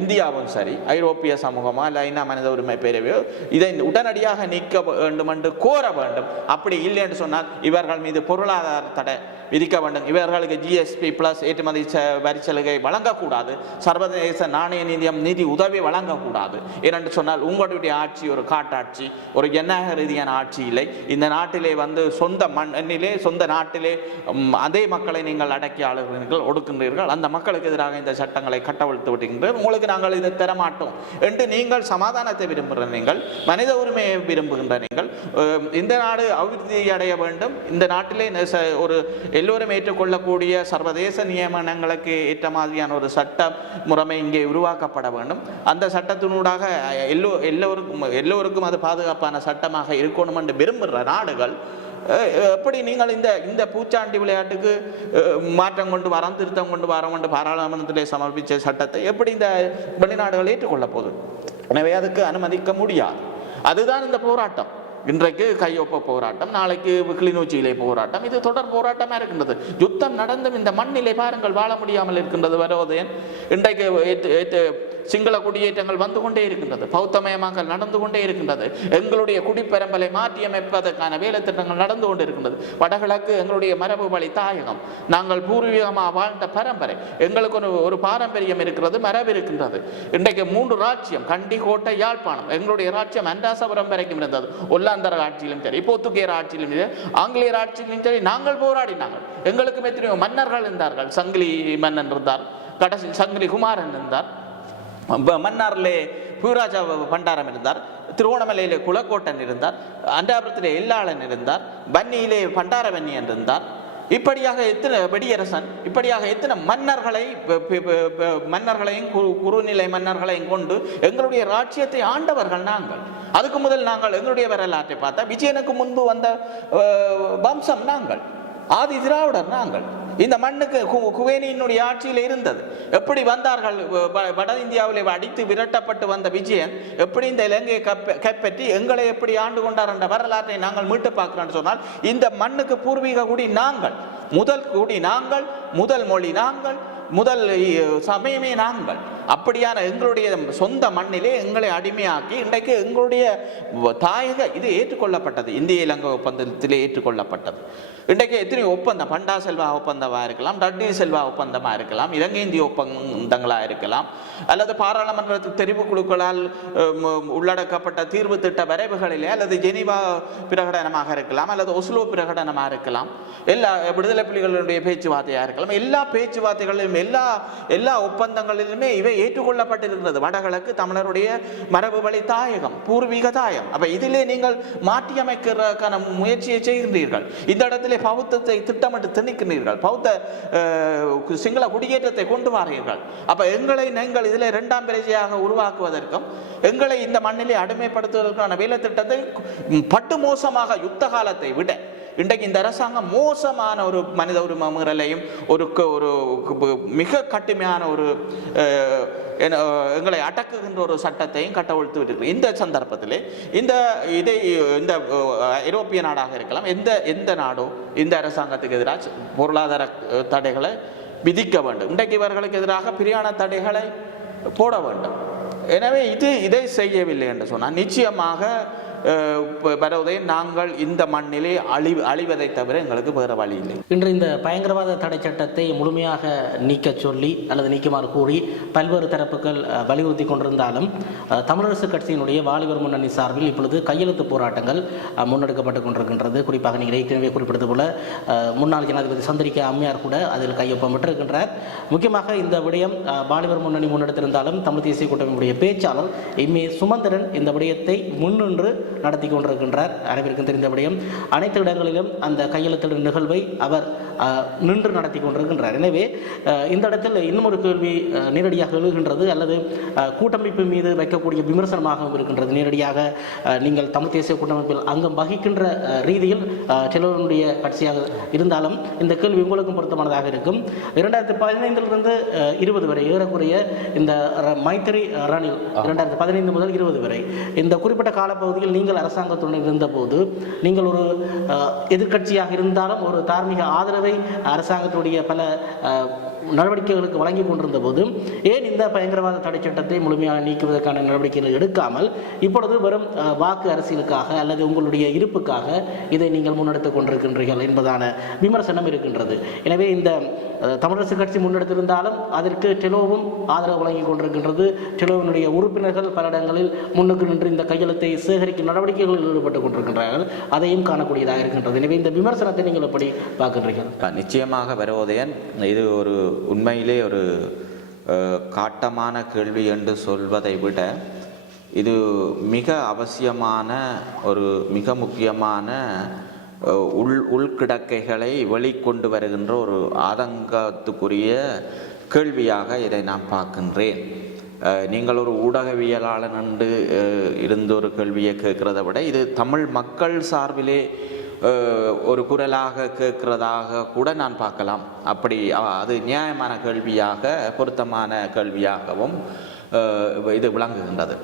இந்தியாவும் சரி, ஐரோப்பிய சமூகமோ அல்ல ஐநா மனித உரிமை பேரவையோ இதை உடனடியாக நீக்க வேண்டும் என்று கோர வேண்டும். அப்படி இல்லை என்று சொன்னால் இவர்கள் மீது பொருளாதார தடை விதிக்க வேண்டும். இவர்களுக்கு ஜிஎஸ்பி பிளஸ் ஏற்றுமதி வரி சலுகை வழங்கக்கூடாது. சர்வதேச நாணய நிதியம் நிதி உதவி வழங்கக்கூடாது. ஏனென்று சொன்னால் உங்களுடைய ஆட்சி ஒரு காட்டாட்சி, ஒரு ஜனநாயக ரீதியான ஆட்சி இல்லை. இந்த நாட்டிலே சொந்த மண்ணிலே சொந்த நாட்டிலே அதே மக்களை நீங்கள் அடக்கி ஆளுகிறீர்கள், ஒடுக்கின்றீர்கள். அந்த மக்களுக்கு எதிராக இந்த சட்டங்களை கட்டவிழ்த்து விடுகின்றீர்கள். உங்களுக்கு நாங்கள் இதை தரமாட்டோம் என்று நீங்கள் சமாதானத்தை விரும்புகிற நீங்கள், மனித உரிமையை விரும்புகின்ற நீங்கள், இந்த நாடு அபிவிருத்தி அடைய வேண்டும், இந்த நாட்டிலே ஒரு எல்லோரும் ஏற்றுக்கொள்ளக்கூடிய சர்வதேச நியமனங்களுக்கு ஏற்ற மாதிரியான ஒரு சட்ட முறைமை இங்கே உருவாக்கப்பட வேண்டும். அந்த சட்டத்தினூடாக எல்லோருக்கும் அது பாதுகாப்பான சட்டமாக இருக்கணும் என்று விரும்புகிற நாடுகள் எப்படி நீங்கள் இந்த பூச்சாண்டி விளையாட்டுக்கு மாற்றம் கொண்டு வரோம், திருத்தம் கொண்டு வரோம் என்று பாராளுமன்றத்திலே சமர்ப்பித்த சட்டத்தை எப்படி இந்த வெளிநாடுகள் ஏற்றுக்கொள்ள போகுது? எனவே அதுக்கு அனுமதிக்க முடியாது. அதுதான் இந்த போராட்டம். இன்றைக்கு கையொப்ப போராட்டம், நாளைக்கு கிளிநொச்சியிலே போராட்டம், இது தொடர் போராட்டமாக இருக்கின்றது. யுத்தம் நடந்தும் இந்த மண்ணிலே பாருங்கள் வாழ முடியாமல் இருக்கின்றது. வருவதேன் இன்றைக்கு சிங்கள குடியேற்றங்கள் வந்து கொண்டே இருக்கின்றது, பௌத்தமயமாக்கல் நடந்து கொண்டே இருக்கின்றது, எங்களுடைய குடிப்பெரம்பலை மாற்றியமைப்பதற்கான வேலை திட்டங்கள் நடந்து கொண்டு இருக்கின்றது. வடகிழக்கு எங்களுடைய மரபு வழி தாயகம், நாங்கள் பூர்வீகமாக வாழ்ந்த பரம்பரை, எங்களுக்கு ஒரு பாரம்பரியம் இருக்கிறது, மரபு இருக்கின்றது. இன்றைக்கு 3 ராஜ்யம், கண்டி, கோட்டை, யாழ்ப்பாணம், எங்களுடைய ராஜ்யம் அண்டாசபுரம் வரைக்கும் இருந்தது. ஒல்லாந்தர ஆட்சியிலும் சரி, போர்த்துகேயர் ஆட்சியிலும் சரி, ஆங்கிலேயர் ஆட்சியிலும் சரி, நாங்கள் போராடினாங்கள். எங்களுக்கும் எத்தனையோ மன்னர்கள் இருந்தார்கள். சங்கிலி மன்னன் இருந்தார், கடைசி சங்கிலி குமாரன் இருந்தார், மன்னாரிலே பூராஜா பண்டாரம் இருந்தார், திருவோணமலையிலே குலக்கோட்டன் இருந்தார், அண்டாபுரத்திலே எல்லாளன் இருந்தார், வன்னியிலே பண்டாரவன்னியன் இருந்தார். இப்படியாக எத்தனை வெடியரசன், இப்படியாக எத்தனை மன்னர்களையும் குறுநிலை மன்னர்களையும் கொண்டு எங்களுடைய ராஜ்யத்தை ஆண்டவர்கள் நாங்கள். அதுக்கு முதல் நாங்கள் எங்களுடைய வரலாற்றை பார்த்தா விஜயனுக்கு முன்பு வந்த வம்சம் நாங்கள், ஆதி திராவிடர் நாங்கள். இந்த மண்ணுக்கு குவேனியினுடைய ஆட்சியில் இருந்தது. எப்படி வந்தார்கள்? வட இந்தியாவிலே அடித்து விரட்டப்பட்டு வந்த விஜயன் எப்படி இந்த இலங்கையை கைப்பற்றி எங்களை எப்படி ஆண்டு கொண்டார் என்ற வரலாற்றை நாங்கள் மீட்டு பார்க்கிறோம் சொன்னால், இந்த மண்ணுக்கு பூர்வீக குடி நாங்கள், முதல் குடி நாங்கள், முதல் மொழி நாங்கள், முதல் சமயமே நாங்கள். அப்படியான எங்களுடைய சொந்த மண்ணிலே எங்களை அடிமையாக்கி இன்றைக்கு எங்களுடைய தாயக இது ஏற்றுக்கொள்ளப்பட்டது, இந்திய இலங்கை ஒப்பந்தத்திலே ஏற்றுக்கொள்ளப்பட்டது. இன்றைக்கு எத்தனையோ ஒப்பந்தம், பண்டா செல்வா ஒப்பந்தமாக இருக்கலாம், டட்டி செல்வா ஒப்பந்தமாக இருக்கலாம், இலங்கை இந்திய ஒப்பந்தங்களாக இருக்கலாம், அல்லது பாராளுமன்ற தெரிவு குழுக்களால் உள்ளடக்கப்பட்ட தீர்வு திட்ட வரைவுகளிலே, அல்லது ஜெனீவா பிரகடனமாக இருக்கலாம், அல்லது ஒஸ்லோ பிரகடனமாக இருக்கலாம், எல்லா விடுதலை புலிகளுடைய பேச்சுவார்த்தையாக இருக்கலாம். எல்லா பேச்சுவார்த்தைகளிலும் எல்லா ஒப்பந்தங்களிலுமே இவை ஏற்றுக்கொள்ளப்பட்டிருக்கிறது. வடகிழக்கு தமிழருடைய மரபு வழி தாயகம், பூர்வீக தாயம். அப்ப இதிலே நீங்கள் மாற்றியமைக்கிறதுக்கான முயற்சியை செய்கின்றீர்கள். இந்த இடத்திலே பௌத்தத்தை திட்டமிட்டு திணிக்கிறீர்கள், பௌத்த சிங்கள குடியேற்றத்தை கொண்டு வாரீர்கள். அப்ப எங்களை நீங்கள் இதில் 2ஆம் பிரஜையாக உருவாக்குவதற்கும் எங்களை இந்த மண்ணிலே அடிமைப்படுத்துவதற்கான வேலை திட்டத்தை பட்டு மோசமாக யுத்த காலத்தை விட இன்றைக்கு இந்த அரசாங்கம் மோசமான ஒரு மனித உரிமை மீறலையும் ஒரு மிக கடுமையான ஒரு எங்களை அடக்குகின்ற ஒரு சட்டத்தையும் கட்டவிழ்த்து விட்டு இந்த சந்தர்ப்பத்திலே இந்த ஐரோப்பிய நாடாக இருக்கலாம், எந்த நாடோ இந்த அரசாங்கத்துக்கு எதிராக பொருளாதார தடைகளை விதிக்க வேண்டும். இன்றைக்கு இவர்களுக்கு எதிராக பிரியாண தடைகளை போட வேண்டும். எனவே இதை செய்யவில்லை என்று சொன்னால் நிச்சயமாக வருவதை நாங்கள் இந்த மண்ணிலே அழிவதை தவிர எங்களுக்கு வேறு வழி இல்லை. இன்று இந்த பயங்கரவாத தடை சட்டத்தை முழுமையாக நீக்க சொல்லி அல்லது நீக்குமாறு கூறி பல்வேறு தரப்புகள் வலியுறுத்தி கொண்டிருந்தாலும் தமிழரசு கட்சியினுடைய வாலிபர் முன்னணி சார்பில் இப்பொழுது கையெழுத்து போராட்டங்கள் முன்னெடுக்கப்பட்டு கொண்டிருக்கின்றது. குறிப்பாக நீங்கள் ஏற்கனவே குறிப்பிட்டது போல முன்னாள் ஜனாதிபதி சந்திரிகா அம்மையார் கூட அதில் கையொப்பமிட்டிருக்கின்றார். முக்கியமாக இந்த விடயம் வாலிபர் முன்னணி முன்னெடுத்திருந்தாலும் தமிழ் தேசிய கூட்டமைப்புடைய பேச்சாளர் எம்.ஏ. சுமந்திரன் இந்த விடயத்தை முன்னின்று நடத்தி கொண்டிருக்கின்றார். அனைவருக்கும் தெரிந்த விடயம். அனைத்து இடங்களிலும் அந்த கையெழுத்திடும் நிகழ்வை அவர் நின்று நடத்தி கொண்டிருக்கின்றார். எனவே இந்த இடத்தில் இன்னும் ஒரு கேள்வி நேரடியாக எழுகின்றது, அல்லது கூட்டமைப்பு மீது வைக்கக்கூடிய விமர்சனமாகவும் இருக்கின்றது. நேரடியாக நீங்கள் தமிழ் தேசிய கூட்டமைப்பில் அங்கம் வகிக்கின்ற ரீதியில் சிலருடைய கட்சியாக இருந்தாலும் இந்த கேள்வி உங்களுக்கும் பொருத்தமானதாக இருக்கும். 2015 20 வரை ஏறக்குறைய இந்த மைத்திரி ரணில் 2015 முதல் 20 வரை இந்த குறிப்பிட்ட காலப்பகுதியில் நீங்கள் நீங்கள் அரசாங்கத்துடன் இருந்தபோது நீங்கள் ஒரு எதிர்க்கட்சியாக இருந்தாலும் ஒரு தார்மீக ஆதரவை அரசாங்கத்துடைய பல நடவடிக்கைகளுக்கு வழங்கி கொண்டிருந்த போது ஏன் இந்த பயங்கரவாத தடை சட்டத்தை முழுமையாக நீக்குவதற்கான நடவடிக்கைகள் எடுக்காமல் இப்பொழுது வெறும் வாக்கு அரசியலுக்காக அல்லது உங்களுடைய இருப்புக்காக இதை நீங்கள் முன்னெடுத்துக் கொண்டிருக்கின்றீர்கள் என்பதான விமர்சனம் இருக்கின்றது. எனவே இந்த தமிழரசு கட்சி முன்னெடுத்திருந்தாலும் அதற்கு டெலோவும் ஆதரவு வழங்கி கொண்டிருக்கின்றது. டெலோவினுடைய உறுப்பினர்கள் பல இடங்களில் முன்னுக்கு நின்று இந்த கையெழுத்தை சேகரிக்கும் நடவடிக்கைகளில் ஈடுபட்டுக் கொண்டிருக்கின்றார்கள். அதையும் காணக்கூடியதாக இருக்கின்றது. எனவே இந்த விமர்சனத்தை நீங்கள் எப்படி பார்க்கின்றீர்கள்? நிச்சயமாக வருவதையன் இது ஒரு உண்மையிலே ஒரு காட்டமான கேள்வி என்று சொல்வதை விட இது மிக அவசியமான ஒரு மிக முக்கியமான உள்கிடக்கைகளை வெளிக்கொண்டு வருகின்ற ஒரு ஆதங்கத்துக்குரிய கேள்வியாக இதை நான் பார்க்கின்றேன். நீங்கள் ஒரு ஊடகவியலாளன் என்று இருந்த ஒரு கேள்வியை கேட்கிறத விட இது தமிழ் மக்கள் சார்பிலே ஒரு குரலாக கேட்கிறதாக கூட நான் பார்க்கலாம். அப்படி அது நியாயமான கேள்வியாக பொருத்தமான கேள்வியாகவும் இது விளங்குகின்றது.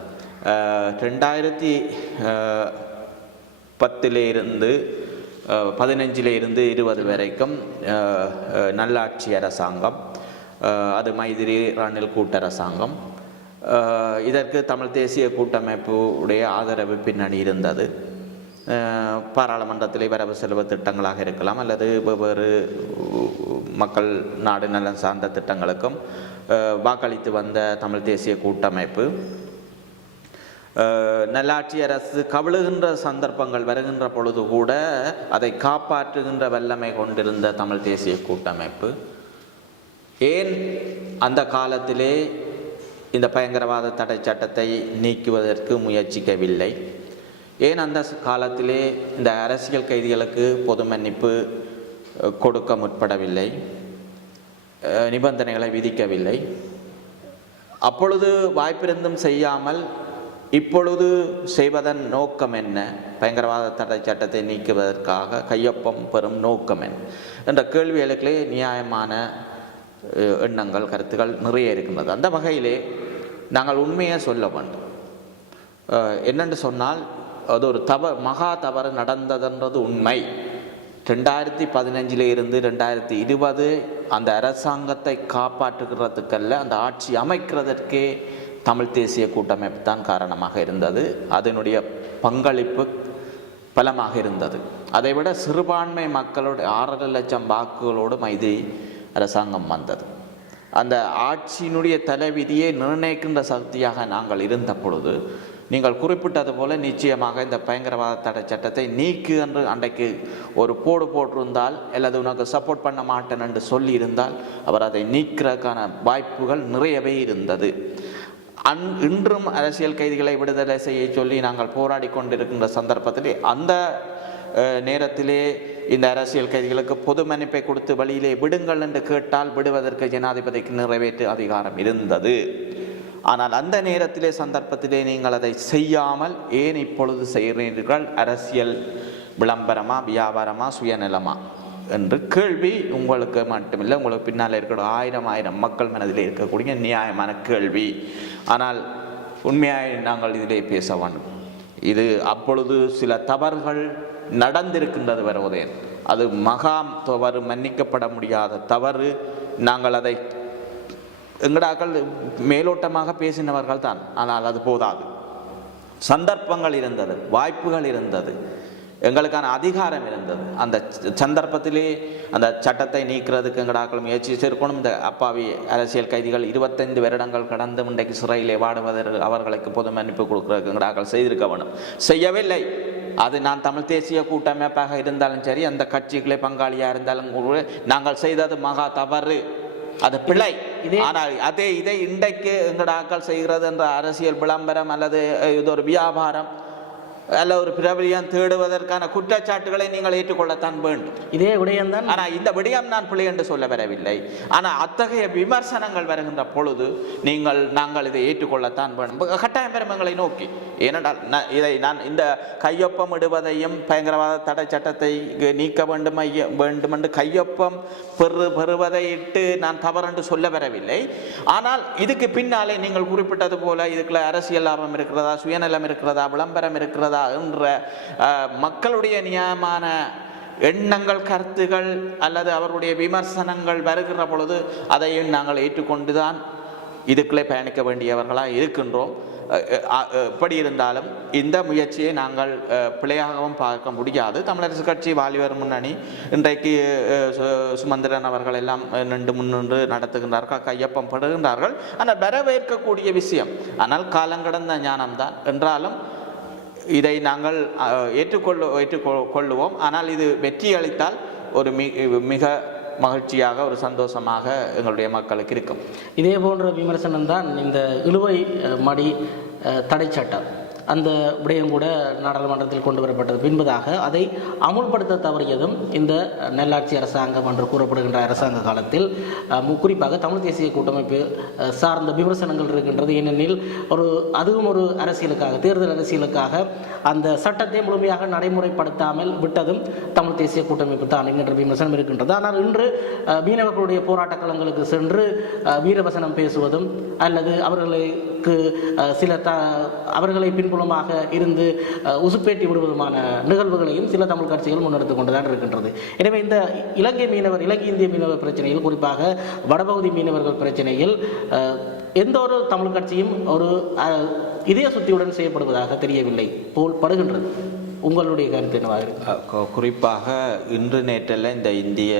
2010 15 20 வரைக்கும் நல்லாட்சி அரசாங்கம், அது மைத்திரி ரணில் கூட்டரசாங்கம், இதற்கு தமிழ் தேசிய கூட்டமைப்பு உடைய ஆதரவு பின்னணி இருந்தது. பாராளுமன்றத்திலே வரவு செலவு திட்டங்களாக இருக்கலாம் அல்லது வெவ்வேறு மக்கள் நாடு நலன் சார்ந்த திட்டங்களுக்கும் வாக்களித்து வந்த தமிழ் தேசிய கூட்டமைப்பு நல்லாட்சி அரசு கவிழுகின்ற சந்தர்ப்பங்கள் வருகின்ற பொழுது கூட அதை காப்பாற்றுகின்ற வல்லமை கொண்டிருந்த தமிழ் தேசிய கூட்டமைப்பு ஏன் அந்த காலத்திலே இந்த பயங்கரவாத தடை சட்டத்தை நீக்குவதற்கு முயற்சிக்கவில்லை? ஏன் அந்த காலத்திலே இந்த அரசியல் கைதிகளுக்கு பொது மன்னிப்பு கொடுக்க முற்படவில்லை, நிபந்தனைகளை விதிக்கவில்லை? அப்பொழுது வாய்ப்பிருந்தும் செய்யாமல் இப்பொழுது செய்வதன் நோக்கம் என்ன? பயங்கரவாத தடை சட்டத்தை நீக்குவதற்காக கையொப்பம் பெறும் நோக்கம் என்ன என்ற கேள்விகளுக்கே நியாயமான எண்ணங்கள் கருத்துக்கள் நிறைய இருக்கின்றது. அந்த வகையிலே நாங்கள் உண்மையை சொல்ல வேண்டும். என்னென்று சொன்னால் அது ஒரு மகா தவறு நடந்ததுன்றது உண்மை. 2015 இருந்து 2020 அந்த அரசாங்கத்தை காப்பாற்றுகிறதுக்கல்ல, அந்த ஆட்சி அமைக்கிறதற்கே தமிழ் தேசிய கூட்டமைப்பு தான் காரணமாக இருந்தது. அதனுடைய பங்களிப்பு பலமாக இருந்தது. அதைவிட சிறுபான்மை மக்களுடைய 6.5 லட்சம் வாக்குகளோடு மைத்திரி அரசாங்கம் வந்தது. அந்த ஆட்சியினுடைய தலைவிதியை நிர்ணயிக்கின்ற சக்தியாக நாங்கள் இருந்த பொழுது நீங்கள் குறிப்பிட்டது போல நிச்சயமாக இந்த பயங்கரவாத தடை சட்டத்தை நீக்கு என்று அன்றைக்கு ஒரு போட்டிருந்தால் அல்லது உனக்கு சப்போர்ட் பண்ண மாட்டேன் என்று சொல்லியிருந்தால் அவர் அதை நீக்கிறதுக்கான வாய்ப்புகள் நிறையவே இருந்தது. இன்றும் அரசியல் கைதிகளை விடுதலை செய்ய சொல்லி நாங்கள் போராடி கொண்டிருக்கின்ற சந்தர்ப்பத்திலே அந்த நேரத்திலே இந்த அரசியல் கைதிகளுக்கு பொது மன்னிப்பை கொடுத்து வழியிலே விடுங்கள் என்று கேட்டால் விடுவதற்கு ஜனாதிபதிக்கு நிறைவேற்று அதிகாரம் இருந்தது. ஆனால் அந்த நேரத்திலே சந்தர்ப்பத்திலே நீங்கள் அதை செய்யாமல் ஏன் இப்பொழுது செய்கிறீர்கள்? அரசியல் விளம்பரமா, வியாபாரமா, சுயநலமா என்று கேள்வி உங்களுக்கு மட்டுமில்லை, உங்களுக்கு பின்னால் இருக்கிற ஆயிரம் மக்கள் மனதிலே இருக்கக்கூடிய நியாயமான கேள்வி. ஆனால் உண்மையாக நாங்கள் இதிலே பேச வேண்டும். இது அப்பொழுது சில தவறுகள் நடந்திருக்கின்றது வருவதேன், அது தவறு, மன்னிக்கப்பட முடியாத தவறு. நாங்கள் அதை எங்கடாக்கள் மேலோட்டமாக பேசினவர்கள் தான். ஆனால் அது போதாது. சந்தர்ப்பங்கள் இருந்தது, வாய்ப்புகள் இருந்தது, எங்களுக்கான அதிகாரம் இருந்தது. அந்த சந்தர்ப்பத்திலே அந்த சட்டத்தை நீக்கிறதுக்கு எங்கடாக்கள் முயற்சி சேர்க்கணும். இந்த அப்பாவி அரசியல் கைதிகள் 25 வருடங்கள் கடந்து இன்றைக்கு சிறையிலே வாடுவதற்கு அவர்களுக்கு பொது மன்னிப்பு கொடுக்குறதுக்கு எங்கடாக்கள் செய்திருக்க வேணும். செய்யவில்லை. அது நான் தமிழ் தேசிய கூட்டமைப்பாக இருந்தாலும் சரி, அந்த கட்சிகளே பங்காளியாக இருந்தாலும் நாங்கள் செய்தது மகா தவறு, அது பிழை. ஆனால் இதை இன்றைக்கு எங்கடாக்கள் செய்கிறது என்ற அரசியல் விளம்பரம் அல்லது இது ஒரு வியாபாரம் அல்ல ஒரு பிரபலியம் தேடுவதற்கான குற்றச்சாட்டுகளை நீங்கள் ஏற்றுக்கொள்ளத்தான் வேண்டும். இதே விடயம்தான். ஆனால் இந்த விடயம் நான் பிழை என்று சொல்ல வரவில்லை. ஆனால் அத்தகைய விமர்சனங்கள் வருகின்ற பொழுது நாங்கள் இதை ஏற்றுக்கொள்ளத்தான் வேண்டும். கட்டாயம் பெருமங்களை நோக்கி ஏனென்றால் நான் இந்த கையொப்பம் இடுவதையும் பயங்கரவாத தடை சட்டத்தை நீக்க வேண்டும் என்று கையொப்பம் பெறுவதை இட்டு நான் தவறென்று சொல்ல வரவில்லை. ஆனால் இதுக்கு பின்னாலே நீங்கள் குறிப்பிட்டது போல இதுக்குள்ள அரசியல் லாபம் இருக்கிறதா, சுயநலம் இருக்கிறதா, விளம்பரம் இருக்கிறதா என்ற மக்களுடைய நியாயமான எண்ணங்கள், கருத்துகள் அல்லது அவருடைய விமர்சனங்கள் வருகிற பொழுது அதையும் நாங்கள் ஏற்றுக்கொண்டுதான் இதுக்குள்ளே பயணிக்க வேண்டியவர்களாக இருக்கின்றோம். எப்படி இருந்தாலும் இந்த முயற்சியை நாங்கள் பிழையாகவும் பார்க்க முடியாது. தமிழரசு கட்சி, வாலிபர் முன்னணி இன்றைக்கு சுமந்திரன் அவர்கள் எல்லாம் முன்னின்று நடத்துகின்றார்கள், கையொப்பம் படுகின்றார்கள். ஆனால் வரவேற்கக்கூடிய விஷயம். ஆனால் காலங்கடந்த ஞானம்தான் என்றாலும் இதை நாங்கள் ஏற்றுக்கொள்ளுவோம். ஆனால் இது வெற்றி அளித்தால் ஒரு மிக மகிழ்ச்சியாக, ஒரு சந்தோஷமாக எங்களுடைய மக்களுக்கு இருக்கும். இதே போன்ற விமர்சனம் தான் இந்த இழுவை மடி தடை சட்டம். அந்த விடயம் கூட நாடாளுமன்றத்தில் கொண்டு வரப்பட்டது பின்பதாக அதை அமுல்படுத்த தவறியதும் இந்த நல்லாட்சி அரசாங்கம் என்று கூறப்படுகின்ற அரசாங்க காலத்தில் குறிப்பாக தமிழ் தேசிய கூட்டமைப்பு சார்ந்த விமர்சனங்கள் இருக்கின்றது. ஏனெனில் அதுவும் ஒரு அரசியலுக்காக, தேர்தல் அரசியலுக்காக அந்த சட்டத்தை முழுமையாக நடைமுறைப்படுத்தாமல் விட்டதும் தமிழ் தேசிய கூட்டமைப்பு தான் என்கின்ற விமர்சனம் இருக்கின்றது. ஆனால் இன்று மீனவர்களுடைய போராட்ட களங்களுக்கு சென்று வீரவசனம் பேசுவதும் அல்லது அவர்களுக்கு அவர்களை பின்புலமாக இருந்து உசுப்பேட்டி விடுவதுமான நிகழ்வுகளையும் சில தமிழ் கட்சிகள் முன்னெடுத்துக் கொண்டுதான் இருக்கின்றது. எனவே இந்த இலங்கை இந்திய மீனவர் பிரச்சனையில், குறிப்பாக வடபகுதி மீனவர்கள் பிரச்சனையில் எந்த ஒரு தமிழ் கட்சியும் ஒரு இதய சுத்தியுடன் செய்யப்படுவதாக தெரியவில்லை போல் படுகின்றது. உங்களுடைய கருத்து என்னவாக? குறிப்பாக இன்று நேற்றில் இந்த இந்திய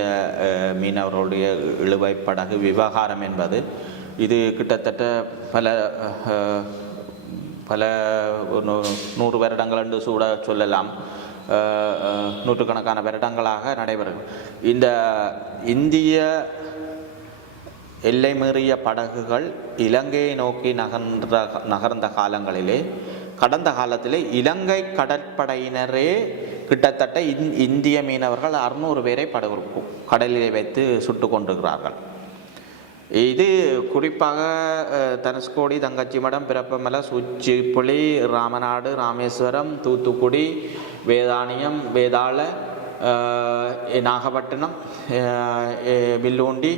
மீனவர்களுடைய இழுவை படகு விவகாரம் என்பது இது கிட்டத்தட்ட பல 100 வருடங்கள் என்று சூட சொல்லலாம், நூற்றுக்கணக்கான வருடங்களாக நடைபெறும். இந்த இந்திய எல்லை மீறிய படகுகள் இலங்கையை நோக்கி நகர்ந்த காலங்களிலே, கடந்த காலத்திலே இலங்கை கடற்படையினரே கிட்டத்தட்ட இந்திய மீனவர்கள் 600 பேரை கடலிலே வைத்து சுட்டு கொண்டிருக்கிறார்கள். இது குறிப்பாக தனுஷ்கோடி, தங்கச்சிமடம், பிறப்பமலை, சூச்சிப்புளி, ராமநாடு, ராமேஸ்வரம், தூத்துக்குடி, வேதானியம், வேதாள, நாகப்பட்டினம், வில்லூண்டி,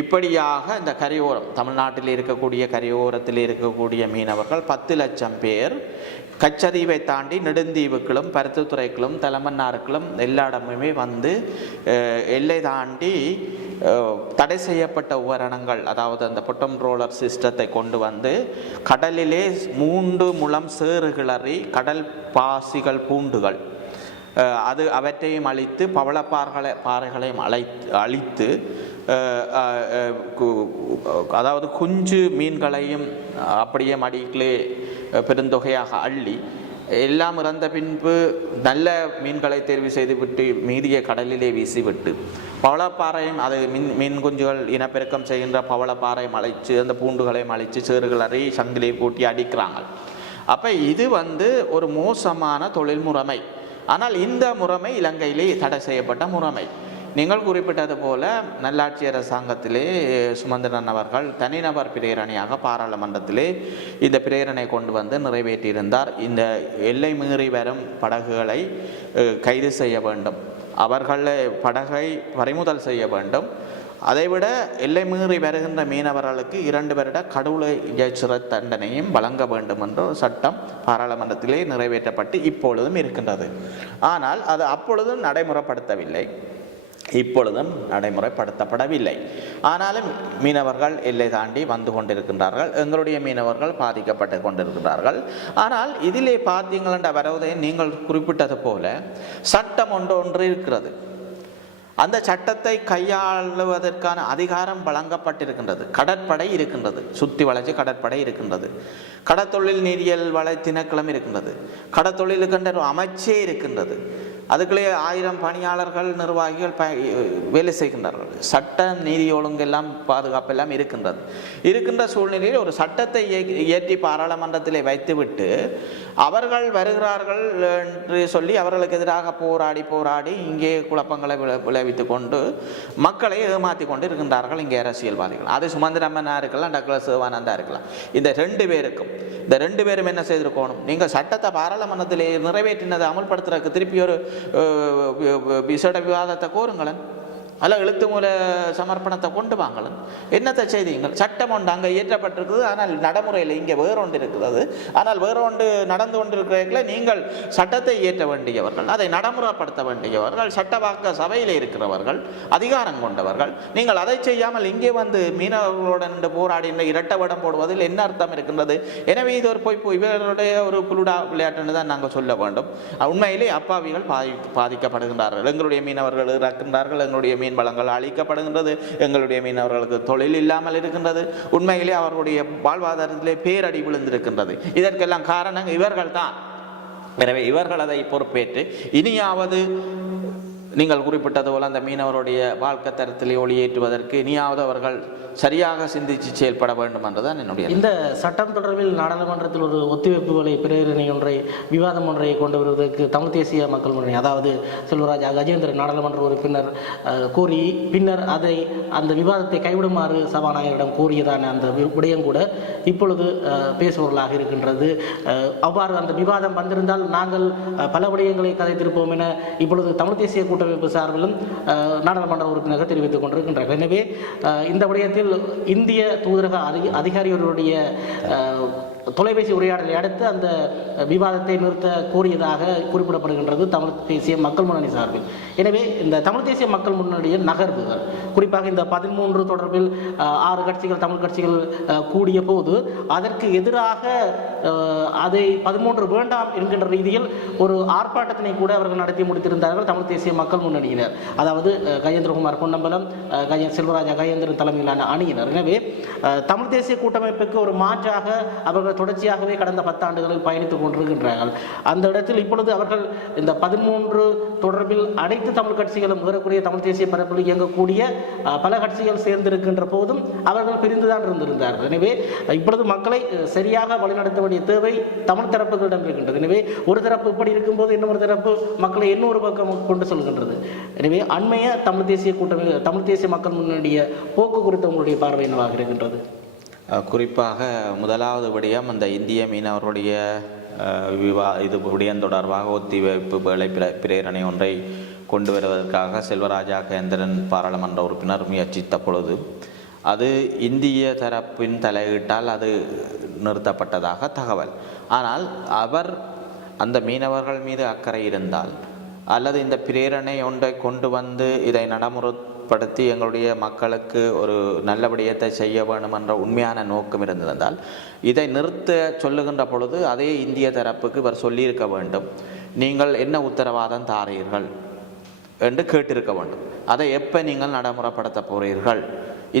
இப்படியாக இந்த கரையோரம், தமிழ்நாட்டில் இருக்கக்கூடிய கரையோரத்தில் இருக்கக்கூடிய மீனவர்கள் 10 லட்சம் பேர் கச்சதீவை தாண்டி நெடுந்தீவுக்களும் பருத்தித்துறைகளும் தலைமன்னாருக்களும் எல்லா இடமுமே வந்து எல்லை தாண்டி தடை செய்யப்பட்ட உபகரணங்கள், அதாவது அந்த பொட்டம் ரோலர் சிஸ்டத்தை கொண்டு வந்து கடலிலே 3 முழம் சேறு கிளறி கடல் பாசிகள் பூண்டுகள் அவற்றையும் அழித்து பாறைகளையும் அழித்து அதாவது குஞ்சு மீன்களையும் அப்படியே மடிகளே பெருந்தொகையாக அள்ளி எல்லாம் இறந்த பின்பு நல்ல மீன்களை தேர்வு செய்துவிட்டு மீதிய கடலிலே வீசிவிட்டு பவளப்பாறையும் அதை மீன் குஞ்சுகள் இனப்பெருக்கம் செய்கின்ற பவளப்பாறையும் அழைச்சு அந்த பூண்டுகளையும் அழைச்சு சேறுகளறி சங்கிலியை பூட்டி அடிக்கிறாங்க. அப்போ இது ஒரு மோசமான தொழில் முறைமை. ஆனால் இந்த முறைமை இலங்கையிலே தடை செய்யப்பட்ட முறைமை. நீங்கள் குறிப்பிட்டது போல நல்லாட்சி அரசாங்கத்திலே சுமந்திரன் அவர்கள் தனிநபர் பிரேரணையாக பாராளுமன்றத்திலே இந்த பிரேரணை கொண்டு வந்து நிறைவேற்றியிருந்தார். இந்த எல்லை மீறி வரும் படகுகளை கைது செய்ய வேண்டும், அவர்களை படகை பறிமுதல் செய்ய வேண்டும். அதைவிட எல்லை மீறி வருகின்ற மீனவர்களுக்கு 2 வருட கடூழிய சிறை தண்டனையும் வழங்க வேண்டும் என்ற சட்டம் பாராளுமன்றத்திலே நிறைவேற்றப்பட்டு இப்பொழுதும் இருக்கின்றது. ஆனால் அது அப்பொழுதும் நடைமுறைப்படுத்தவில்லை, இப்பொழுதும் நடைமுறைப்படுத்தப்படவில்லை. ஆனாலும் மீனவர்கள் எல்லை தாண்டி வந்து கொண்டிருக்கின்றார்கள், எங்களுடைய மீனவர்கள் பாதிக்கப்பட்டு கொண்டிருக்கிறார்கள். ஆனால் இதிலே பார்த்தீங்கள் என்ற வரவதை நீங்கள் குறிப்பிட்டது போல சட்டம் ஒன்று இருக்கிறது. அந்த சட்டத்தை கையாளுவதற்கான அதிகாரம் வழங்கப்பட்டிருக்கின்றது. கடற்படை இருக்கின்றது, சுற்றி வளைச்சு கடற்படை இருக்கின்றது, கடற்தொழில் நீரியல் வள திணைக்களம் இருக்கின்றது, கடற்தொழிலுக்கென்ற ஒரு அமைச்சே இருக்கின்றது. அதுக்குள்ளே 1000 பணியாளர்கள் நிர்வாகிகள் வேலை செய்கின்றார்கள். சட்ட நீதி ஒழுங்கெல்லாம் பாதுகாப்பு எல்லாம் இருக்கின்ற சூழ்நிலையில் ஒரு சட்டத்தை இயற்றி பாராளுமன்றத்திலே வைத்துவிட்டு அவர்கள் வருகிறார்கள் என்று சொல்லி அவர்களுக்கு எதிராக போராடி இங்கே குழப்பங்களை விளைவித்து கொண்டு மக்களை ஏமாற்றி கொண்டு இருக்கின்றார்கள் இங்கே அரசியல்வாதிகள். அது சுமந்திரமனா இருக்கலாம், டாக்டர் சிவானந்தா இருக்கலாம். இந்த ரெண்டு பேரும் என்ன செய்திருக்கணும்? நீங்கள் சட்டத்தை பாராளுமன்றத்திலே நிறைவேற்றினதை அமல்படுத்துறதுக்கு திருப்பி ஒரு விசேட விவாதத்தை கோருங்களேன், அல்ல எழுத்து மூல சமர்ப்பணத்தை கொண்டு வாங்கலாம். என்னத்தை செய்தீங்கள்? சட்டம் ஒன்று அங்கே இயற்றப்பட்டிருக்குது, ஆனால் நடைமுறையில் இங்கே வேறொன்று இருக்கிறது. ஆனால் வேறொன்று நடந்து கொண்டிருக்கிறீர்கள. நீங்கள் சட்டத்தை இயற்ற வேண்டியவர்கள், அதை நடைமுறைப்படுத்த வேண்டியவர்கள், சட்டவாக்க சபையில் இருக்கிறவர்கள், அதிகாரம் கொண்டவர்கள். நீங்கள் அதை செய்யாமல் இங்கே வந்து மீனவர்களுடன் போராடி இரட்டை வடம் போடுவதில் என்ன அர்த்தம் இருக்கின்றது? எனவே இது ஒரு இவர்களுடைய ஒரு புலுடா விளையாட்டுன்னு தான் நாங்கள் சொல்ல வேண்டும். உண்மையிலே அப்பாவிகள் பாதிக்கப்படுகின்றார்கள். எங்களுடைய மீனவர்கள் இறக்கின்றார்கள், எங்களுடைய மீன் வளங்கள் அழிக்கப்படுகின்றது, எங்களுடைய மீனவர்களுக்கு தொழில் இல்லாமல் இருக்கின்றது. உண்மையிலே அவர்களுடைய வாழ்வாதாரத்திலே பேரடி விழுந்திருக்கின்றது. இதற்கெல்லாம் காரணம் இவர்கள் தான். எனவே இவர்கள் அதை பொறுப்பேற்று இனியாவது நீங்கள் குறிப்பிட்டது போல அந்த மீனவருடைய வாழ்க்கை தரத்திலே ஒளியேற்றுவதற்கு இனியாவது அவர்கள் சரியாக சிந்தித்து செயல்பட வேண்டும் என்றுதான் என்னுடைய. இந்த சட்டம் தொடர்பில் நாடாளுமன்றத்தில் ஒரு ஒத்திவைப்புகளை பிரேரணை ஒன்றை விவாதம் ஒன்றை கொண்டு வருவதற்கு தமிழ் தேசிய மக்கள் முன்னணி, அதாவது செல்வராஜா கஜேந்திரன் நாடாளுமன்ற உறுப்பினர் கோரி பின்னர் அந்த விவாதத்தை கைவிடுமாறு சபாநாயகரிடம் கோரியதான அந்த விடயம் கூட இப்பொழுது பேசுபொருளாக இருக்கின்றது. அவ்வாறு அந்த விவாதம் வந்திருந்தால் நாங்கள் பல விடயங்களை கதைத்திருப்போம் என இப்பொழுது தமிழ் தேசிய கூட்டமைப்பு சார்பிலும் நாடாளுமன்ற உறுப்பினர்கள் தெரிவித்துக் கொண்டிருக்கின்றார்கள். எனவே இந்த விடயத்தில் இந்திய தூதரக அதிகாரிகளுடைய தொலைபேசி உரையாடலை அடுத்து அந்த விவாதத்தை நிறுத்த கோரியதாக குறிப்பிடப்படுகின்றது தமிழ் தேசிய மக்கள் முன்னணி சார்பில். எனவே இந்த தமிழ் தேசிய மக்கள் முன்னணியின் நகர்வுகள், குறிப்பாக இந்த 13 தொடர்பில் 6 கட்சிகள் தமிழ் கட்சிகள் கூடிய போது அதற்கு எதிராக அதை 13 வேண்டாம் என்கின்ற ரீதியில் ஒரு ஆர்ப்பாட்டத்தினை கூட அவர்கள் நடத்தி முடித்திருந்தார்கள் தமிழ் தேசிய மக்கள் முன்னணியினர், அதாவது கஜேந்திரகுமார் பொன்னம்பலம், செல்வராஜா கஜேந்திரன் தலைமையிலான அணியினர். எனவே தமிழ் தேசிய கூட்டமைப்புக்கு ஒரு மாற்றாக அவர்கள் தொடர்ச்சியாகவே கடந்த 10 ஆண்டுகளில் பயணித்துக் கொண்டிருக்கின்றார்கள். அந்த இடத்தில் இப்பொழுது அவர்கள் இந்த 13 தொடர்பில் அனைத்து தமிழ் கட்சிகளும் ஏறக்கூடிய தமிழ் தேசிய பரப்பில் இயங்கக்கூடிய பல கட்சிகள் சேர்ந்திருக்கின்ற போதும் அவர்கள் பிரிந்துதான் இருந்திருந்தார்கள். எனவே இப்பொழுது மக்களை சரியாக வழிநடத்த வேண்டிய தேவை தமிழ் தரப்புகளிடம் இருக்கின்றது. எனவே ஒரு தரப்பு இப்படி இருக்கும்போது இன்னொரு தரப்பு மக்களை இன்னொரு பக்கம் கொண்டு செல்கின்றது. எனவே அண்மைய தமிழ் தேசிய கூட்டமைப்பு தமிழ் தேசிய மக்கள் முன்னணிய போக்கு குறித்த உங்களுடைய பார்வை என்னவாக இருக்கின்றது? குறிப்பாக முதலாவது விடயம் அந்த இந்திய மீனவருடைய இது விடயம் தொடர்பாக ஒத்திவைப்பு வேலை பிரேரணை ஒன்றை கொண்டு வருவதற்காக செல்வராஜா கஜேந்திரன் பாராளுமன்ற உறுப்பினர் முயற்சித்த பொழுது அது இந்திய தரப்பின் தலையீட்டால் அது நிறுத்தப்பட்டதாக தகவல். ஆனால் அவர் அந்த மீனவர்கள் மீது அக்கறை இருந்தால் அல்லது இந்த பிரேரணை ஒன்றை கொண்டு வந்து இதை நடைமுறைப்படுத்தி எங்களுடைய மக்களுக்கு ஒரு நல்ல விடயத்தை செய்ய வேண்டும் என்ற உண்மையான நோக்கம் இருந்திருந்தால் இதை நிறுத்த சொல்லுகின்ற பொழுது அதே இந்திய தரப்புக்கு இவர் சொல்லியிருக்க வேண்டும். நீங்கள் என்ன உத்தரவாதம் தாரீர்கள் என்று கேட்டிருக்க வேண்டும். அதை எப்போ நீங்கள் நடைமுறைப்படுத்த போகிறீர்கள்?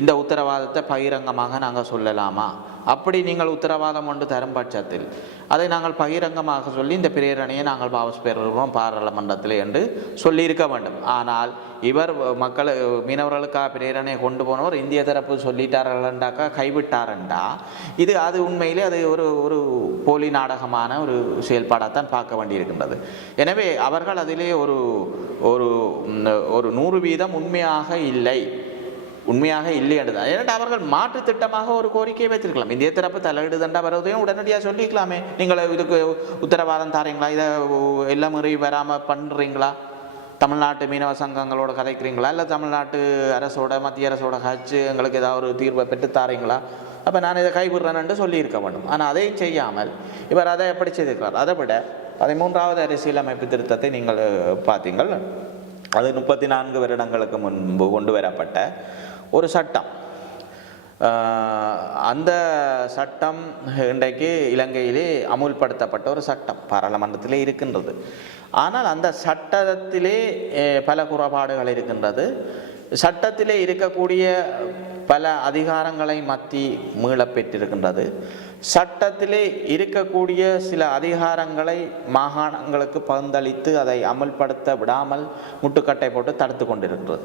இந்த உத்தரவாதத்தை பகிரங்கமாக நாங்கள் சொல்லலாமா? அப்படி நீங்கள் உத்தரவாதம் ஒன்று தரும் பட்சத்தில் அதை நாங்கள் பகிரங்கமாக சொல்லி இந்த பிரேரணையை நாங்கள் வாபஸ் பெறுகிறோம் பாராளுமன்றத்தில் என்று சொல்லியிருக்க வேண்டும். ஆனால் இவர் மீனவர்களுக்காக பிரேரணையை கொண்டு போனவர் இந்திய தரப்பு சொல்லிட்டார்கள்டாக்கா கைவிட்டாரண்டா அது உண்மையிலே அது ஒரு போலி நாடகமான ஒரு செயல்பாடாகத்தான் பார்க்க வேண்டியிருக்கின்றது. எனவே அவர்கள் அதிலே ஒரு 100% உண்மையாக இல்லை என்றுதான். ஏன்னா அவர்கள் மாற்று திட்டமாக ஒரு கோரிக்கையை வைத்திருக்கலாம். இந்திய தரப்பு தலையீடு தண்டா வருவதையும் உடனடியாக சொல்லிக்கலாமே. நீங்கள் இதுக்கு உத்தரவாதம் தாரீங்களா? இதை எல்லாம் முறை வராமல் பண்ணுறீங்களா? தமிழ்நாட்டு மீனவ சங்கங்களோட கதைக்கிறீங்களா? இல்லை தமிழ்நாட்டு அரசோட மத்திய அரசோட கட்சி எங்களுக்கு ஏதாவது ஒரு தீர்வை பெற்று தாரீங்களா? அப்போ நான் இதை கைவிடுறேன்னு சொல்லியிருக்க வேண்டும். ஆனால் அதையும் செய்யாமல் இவர் அதை எப்படி செய்திருக்கிறார்? அதை விட 13வது அரசியலமைப்பு திருத்தத்தை நீங்கள் பார்த்தீங்கள். அது 34 வருடங்களுக்கு முன்பு கொண்டு வரப்பட்ட ஒரு சட்டம். அந்த சட்டம் இன்றைக்கு இலங்கையிலே அமுல்படுத்தப்பட்ட ஒரு சட்டம் பாராளுமன்றத்திலே இருக்கின்றது. ஆனால் அந்த சட்டத்திலே பல குறைபாடுகள் இருக்கின்றது. சட்டத்திலே இருக்கக்கூடிய பல அதிகாரங்களை மீளப் பெற்றிருக்கின்றது. சட்டத்திலே இருக்கக்கூடிய சில அதிகாரங்களை மாகாணங்களுக்கு பகிர்ந்தளித்து அதை அமல்படுத்த விடாமல் முட்டுக்கட்டை போட்டு தடுத்து கொண்டிருக்கிறது.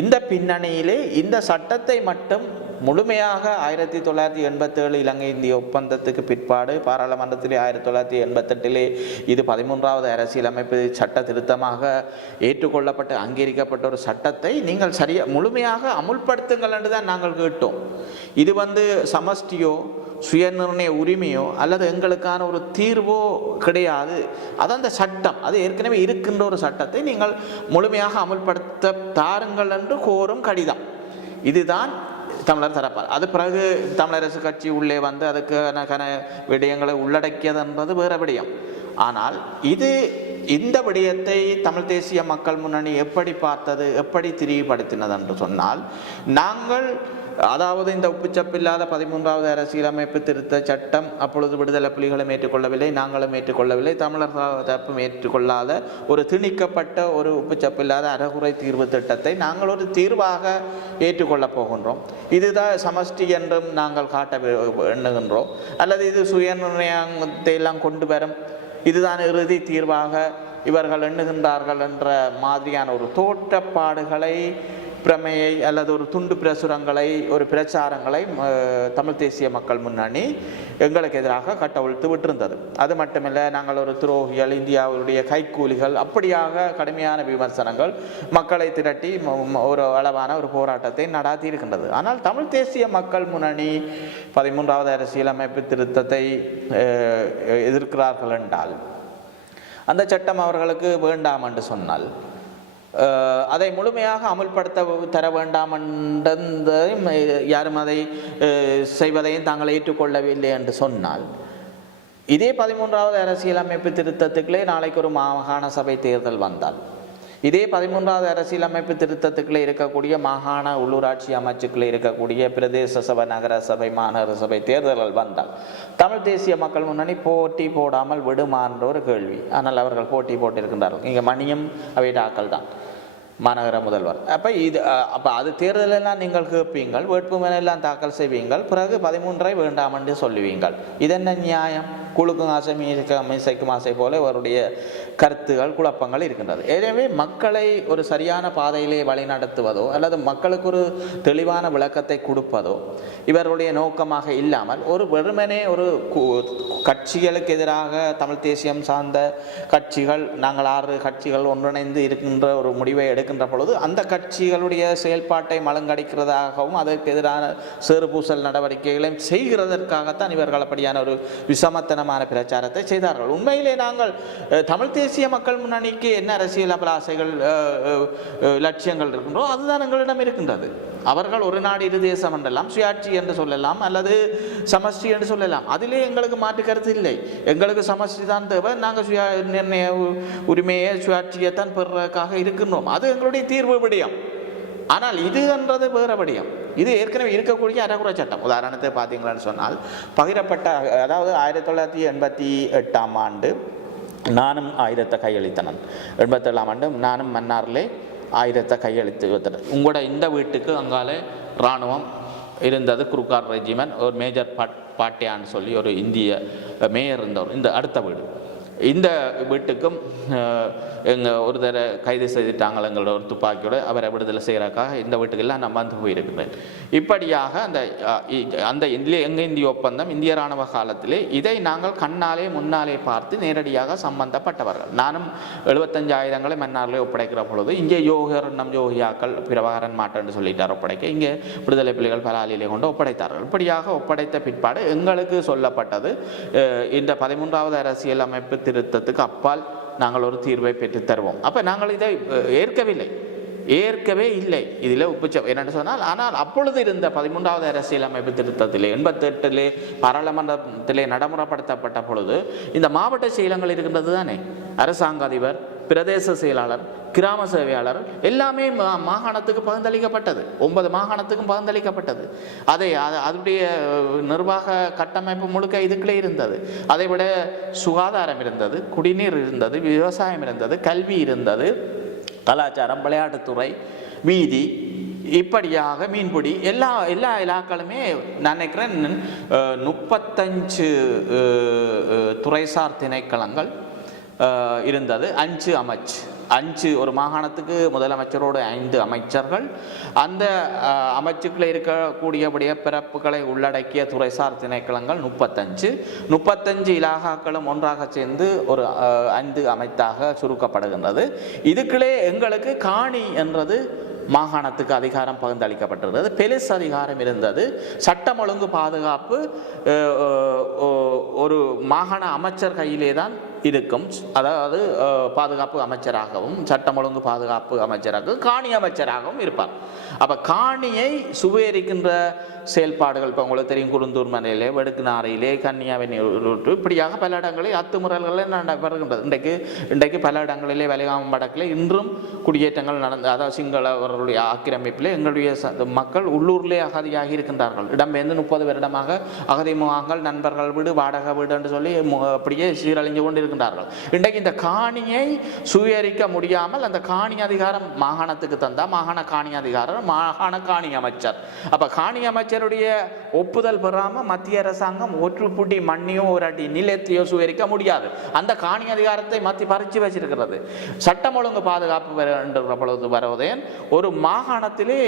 இந்த பின்னணியிலே இந்த சட்டத்தை மட்டும் முழுமையாக 1987 இலங்கை இந்திய ஒப்பந்தத்துக்கு பிற்பாடு பாராளுமன்றத்திலே 1988 இது 13வது அரசியலமைப்பு சட்ட திருத்தமாக ஏற்றுக்கொள்ளப்பட்டு அங்கீகரிக்கப்பட்ட ஒரு சட்டத்தை நீங்கள் முழுமையாக அமுல்படுத்துங்கள் என்று தான் நாங்கள் கேட்டோம். இது சமஷ்டியோ சுயநிர்ணய உரிமையோ அல்லது எங்களுக்கான ஒரு தீர்வோ கிடையாது. அது அந்த சட்டம், அது ஏற்கனவே இருக்கின்ற ஒரு சட்டத்தை நீங்கள் முழுமையாக அமுல்படுத்த தாருங்கள் என்று கோரும் கடிதம். இதுதான் தமிழர் தரப்பார். அது பிறகு தமிழரசு கட்சி உள்ளே அதுக்கான விடயங்களை உள்ளடக்கியது என்பது வேறு விடயம். ஆனால் இந்த விடயத்தை தமிழ் தேசிய மக்கள் முன்னணி எப்படி பார்த்தது, எப்படி திரிவுபடுத்தினது என்று சொன்னால், நாங்கள் அதாவது இந்த உப்புச்சப்பில்லாத 13வது அரசியலமைப்பு திருத்த சட்டம் அப்பொழுது விடுதலை புலிகளும் ஏற்றுக்கொள்ளவில்லை, நாங்களும் ஏற்றுக்கொள்ளவில்லை, தமிழர் தரப்பும் ஏற்றுக்கொள்ளாத ஒரு திணிக்கப்பட்ட ஒரு உப்புச்சப்பில்லாத அறகுறை தீர்வு திட்டத்தை நாங்கள் ஒரு தீர்வாக ஏற்றுக்கொள்ளப் போகின்றோம். இதுதான் சமஷ்டி என்றும் நாங்கள் காட்ட எண்ணுகின்றோம், அல்லது இது சுயநிர்ணயத்தை எல்லாம் கொண்டு வரும், இதுதான் இறுதி தீர்வாக இவர்கள் எண்ணுகின்றார்கள் என்ற மாதிரியான ஒரு தோற்றப்பாடுகளை, பிரமையை அல்லது ஒரு துண்டு பிரசுரங்களை, ஒரு பிரச்சாரங்களை தமிழ் தேசிய மக்கள் முன்னணி எங்களுக்கு எதிராக கட்டவிழ்த்து விட்டிருந்தது. அது மட்டுமில்லை, நாங்கள் ஒரு துரோகிகள், இந்தியாவுடைய கைக்கூலிகள், அப்படியாக கடுமையான விமர்சனங்கள் மக்களை திரட்டி ஒரு அளவான ஒரு போராட்டத்தை நடாத்தி இருக்கின்றது. ஆனால் தமிழ் தேசிய மக்கள் முன்னணி 13வது அரசியலமைப்பு திருத்தத்தை எதிர்க்கிறார்கள் என்றால், அந்த சட்டம் அவர்களுக்கு வேண்டாம் என்று சொன்னால், அதை முழுமையாக அமுல்படுத்த தர வேண்டாம் என்றதையும் யாரும் அதை செய்வதையும் தாங்கள் ஏற்றுக்கொள்ளவில்லை என்று சொன்னால், இதே 13வது அரசியலமைப்பு திருத்தத்துக்களே நாளைக்கு ஒரு மாகாண சபை தேர்தல் வந்தால், இதே 13வது அரசியலமைப்பு திருத்தத்துக்களே இருக்கக்கூடிய மாகாண உள்ளூராட்சி அமைச்சுக்களே இருக்கக்கூடிய பிரதேச சபை, நகர சபை, மாநகர சபை தேர்தல்கள் வந்தால் தமிழ் தேசிய மக்கள் முன்னணி போட்டி போடாமல் விடுமான்ற ஒரு கேள்வி. ஆனால் அவர்கள் போட்டி போட்டிருக்கின்றார்கள். இங்கே மணியும் அவைடாக்கள் தான் மாநகர முதல்வர். அப்போ அது தேர்தலெல்லாம் நீங்கள் கேட்பீங்கள், வேட்புமனு எல்லாம் தாக்கல் செய்வீங்கள், பிறகு 13ஐ வேண்டாம் என்று சொல்லுவீங்கள். இதென்ன நியாயம்? குழுக்கும் ஆசை மீசைக்கும் ஆசை போல அவருடைய கருத்துகள், குழப்பங்கள் இருக்கின்றது. எனவே மக்களை ஒரு சரியான பாதையிலே வழிநடத்துவதோ அல்லது மக்களுக்கு ஒரு தெளிவான விளக்கத்தை கொடுப்பதோ இவருடைய நோக்கமாக இல்லாமல், ஒரு வெறுமனே ஒரு கட்சிகளுக்கு எதிராக தமிழ் தேசியம் சார்ந்த கட்சிகள், நாங்கள் 6 கட்சிகள் ஒன்றிணைந்து இருக்கின்ற ஒரு முடிவை எடுக்கின்ற பொழுது அந்த கட்சிகளுடைய செயல்பாட்டை மலங்கடிக்கிறதாகவும் அதற்கு எதிரான சேறுபூசல் நடவடிக்கைகளையும் செய்கிறதற்காகத்தான் இவர்கள் அப்படியான ஒரு விசமத்தனமான பிரச்சாரத்தை செய்தார்கள். உண்மையிலே நாங்கள் தமிழ் தேசிய மக்கள் முன்னணிக்கு என்ன அரசியல் அபிலாசைகள், லட்சியங்கள் இருக்கின்றோ அதுதான் எங்களிடம் இருக்கின்றது. அவர்கள் ஒரு நாடு இரு தேசம் என்றெல்லாம், சுயாட்சி என்று சொல்லலாம் அல்லது சமஷ்டி என்று சொல்லலாம். அதிலே எங்களுக்கு மாற்று கருத்து இல்லை. எங்களுக்கு சமஷ்டி தான் தேவை. நாங்கள் சுய நிர்ணய உரிமையை, சுயாட்சியைத்தான் பெறுவதற்காக இருக்கின்றோம். அது எங்களுடைய தீர்வு விடயம். ஆனால் இது என்றது வேறு விடயம். இது ஏற்கனவே இருக்கக்கூடிய அறகுறை சட்டம். உதாரணத்தை பார்த்தீங்களான்னு சொன்னால், பகிரப்பட்ட, அதாவது 1988ஆம் ஆண்டு நானும் ஆயுதத்தை கையளித்தனன், 87ஆம் ஆண்டு நானும் மன்னாரிலே ஆயுதத்தை கையெழுத்து வைத்தனர். உங்களோட இந்த வீட்டுக்கு அங்கால இராணுவம் இருந்தது, குருக்கார் ரெஜிமெண்ட், ஒரு மேஜர் பாட்டியான்னு சொல்லி ஒரு இந்திய மேயர் இருந்தவர். இந்த அடுத்த வீடு, இந்த வீட்டுக்கும் எங்கள் ஒரு தர கைது செய்துட்டாங்க எங்களோட ஒரு துப்பாக்கியோட, அவரை விடுதலை செய்கிறக்காக இந்த வீட்டுக்கெல்லாம் நான் வந்து போயிருக்கிறேன். இப்படியாக அந்த எங்கள் இந்திய ஒப்பந்தம், இந்திய இராணுவ காலத்திலே இதை நாங்கள் கண்ணாலே முன்னாலே பார்த்து நேரடியாக சம்பந்தப்பட்டவர்கள். நானும் 75 ஆயுதங்களை மன்னாரிலே ஒப்படைக்கிற பொழுது இங்கே யோகியாக்கள் பிரபாகரன் மாட்டேன்னு சொல்லிட்டார் ஒப்படைக்க, இங்கே விடுதலை புலிகள் பலாலிலே கொண்டு ஒப்படைத்தார்கள். இப்படியாக ஒப்படைத்த பிற்பாடு எங்களுக்கு சொல்லப்பட்டது, இந்த 13வது அரசியல் அமைப்பு திருத்தத்துக்கு அப்பால் நாங்கள் ஒரு தீர்வை பெற்று தருவோம். அப்போ நாங்கள் இதை ஏற்கவே இல்லை. இதில் உப்புச்சம் என்னென்னு சொன்னால், ஆனால் அப்பொழுது இருந்த 13வது அரசியலமைப்பு திருத்தத்திலே 88 பாராளுமன்றத்திலே நடைமுறைப்படுத்தப்பட்ட பொழுது இந்த மாவட்ட செயலங்கள் இருக்கின்றது தானே, அரசாங்க அதிபர், பிரதேச செயலாளர், கிராம சேவையாளர் எல்லாமே மாகாணத்துக்கு பகிர்ந்தளிக்கப்பட்டது. 9 மாகாணத்துக்கும் பகிர்ந்தளிக்கப்பட்டது. அதனுடைய நிர்வாக கட்டமைப்பு முழுக்க இதுக்குள்ளே இருந்தது. அதை விட சுகாதாரம் இருந்தது, குடிநீர் இருந்தது, விவசாயம் இருந்தது, கல்வி இருந்தது, கலாச்சாரம், விளையாட்டுத்துறை, வீதி, இப்படியாக மீன்பிடி எல்லா இலாக்களுமே நான் நினைக்கிறேன் 35 துறைசார் திணைக்களங்கள் இருந்தது. 5 ஒரு மாகாணத்துக்கு முதலமைச்சரோடு 5 அமைச்சர்கள், அந்த அமைச்சுக்களில் இருக்கக்கூடியபடிய பிறப்புகளை உள்ளடக்கிய துறைசார் திணைக்களங்கள் 35 இலாகாக்களும் ஒன்றாக சேர்ந்து ஒரு 5 அமைத்தாக சுருக்கப்படுகின்றது. இதுக்குள்ளே எங்களுக்கு காணி என்றது மாகாணத்துக்கு அதிகாரம் பகிர்ந்தளிக்கப்பட்டிருந்தது. பெலிஸ் அதிகாரம் இருந்தது. சட்டம் ஒழுங்கு பாதுகாப்பு ஒரு மாகாண அமைச்சர் கையிலே தான் இருக்கும். அதாவது பாதுகாப்பு அமைச்சராகவும் சட்டம் ஒழுங்கு பாதுகாப்பு அமைச்சராகவும் காணி அமைச்சராகவும் இருப்பார். அப்போ காணியை சுவீகரிக்கின்ற செயல்பாடுகள் இப்போ உங்களுக்கு தெரியும், குருந்தூர் மலையிலே, வெடுக்குநாரையிலே, கன்னியாவெனியூர், இப்படியாக பல இடங்களில் அத்துமுறல்களில் நடைபெறுகின்றது. இன்றைக்கு பல இடங்களிலே வலிகாமம் வடக்கில் இன்றும் குடியேற்றங்கள் நடந்து, அதாவது சிங்களவர்களுடைய ஆக்கிரமிப்பில் எங்களுடைய மக்கள் உள்ளூரிலே அகதியாகி இருக்கின்றார்கள். இடம்பெயர்ந்து 30 வருடமாக அகதி முகாம்கள், நண்பர்கள் வீடு, வாடகை வீடு என்று சொல்லி அப்படியே சீரழிஞ்சு கொண்டு இருக்கின்றார்கள். இன்றைக்கு இந்த காணியை சுவீகரிக்க முடியாமல் அந்த காணி அதிகாரம் மாகாணத்துக்கு தந்தால் மாகாண காணி அதிகாரம் மாகாண காணி அமைச்சர். அப்போ காணி அமைச்சருடைய ஒப்புதல் பெறாமல் மத்திய அரசாங்கம் ஒரு புட்டி மண்ணியோ ஒரு அடி நிலத்தையோ சுவீகரிக்க முடியாது. அந்த காணி அதிகாரத்தை மத்திய பறித்து வச்சிருக்கிறது. சட்டம் ஒழுங்கு பாதுகாப்பு என்ற பொழுது வருவதேன் ஒரு மாகாணத்திலே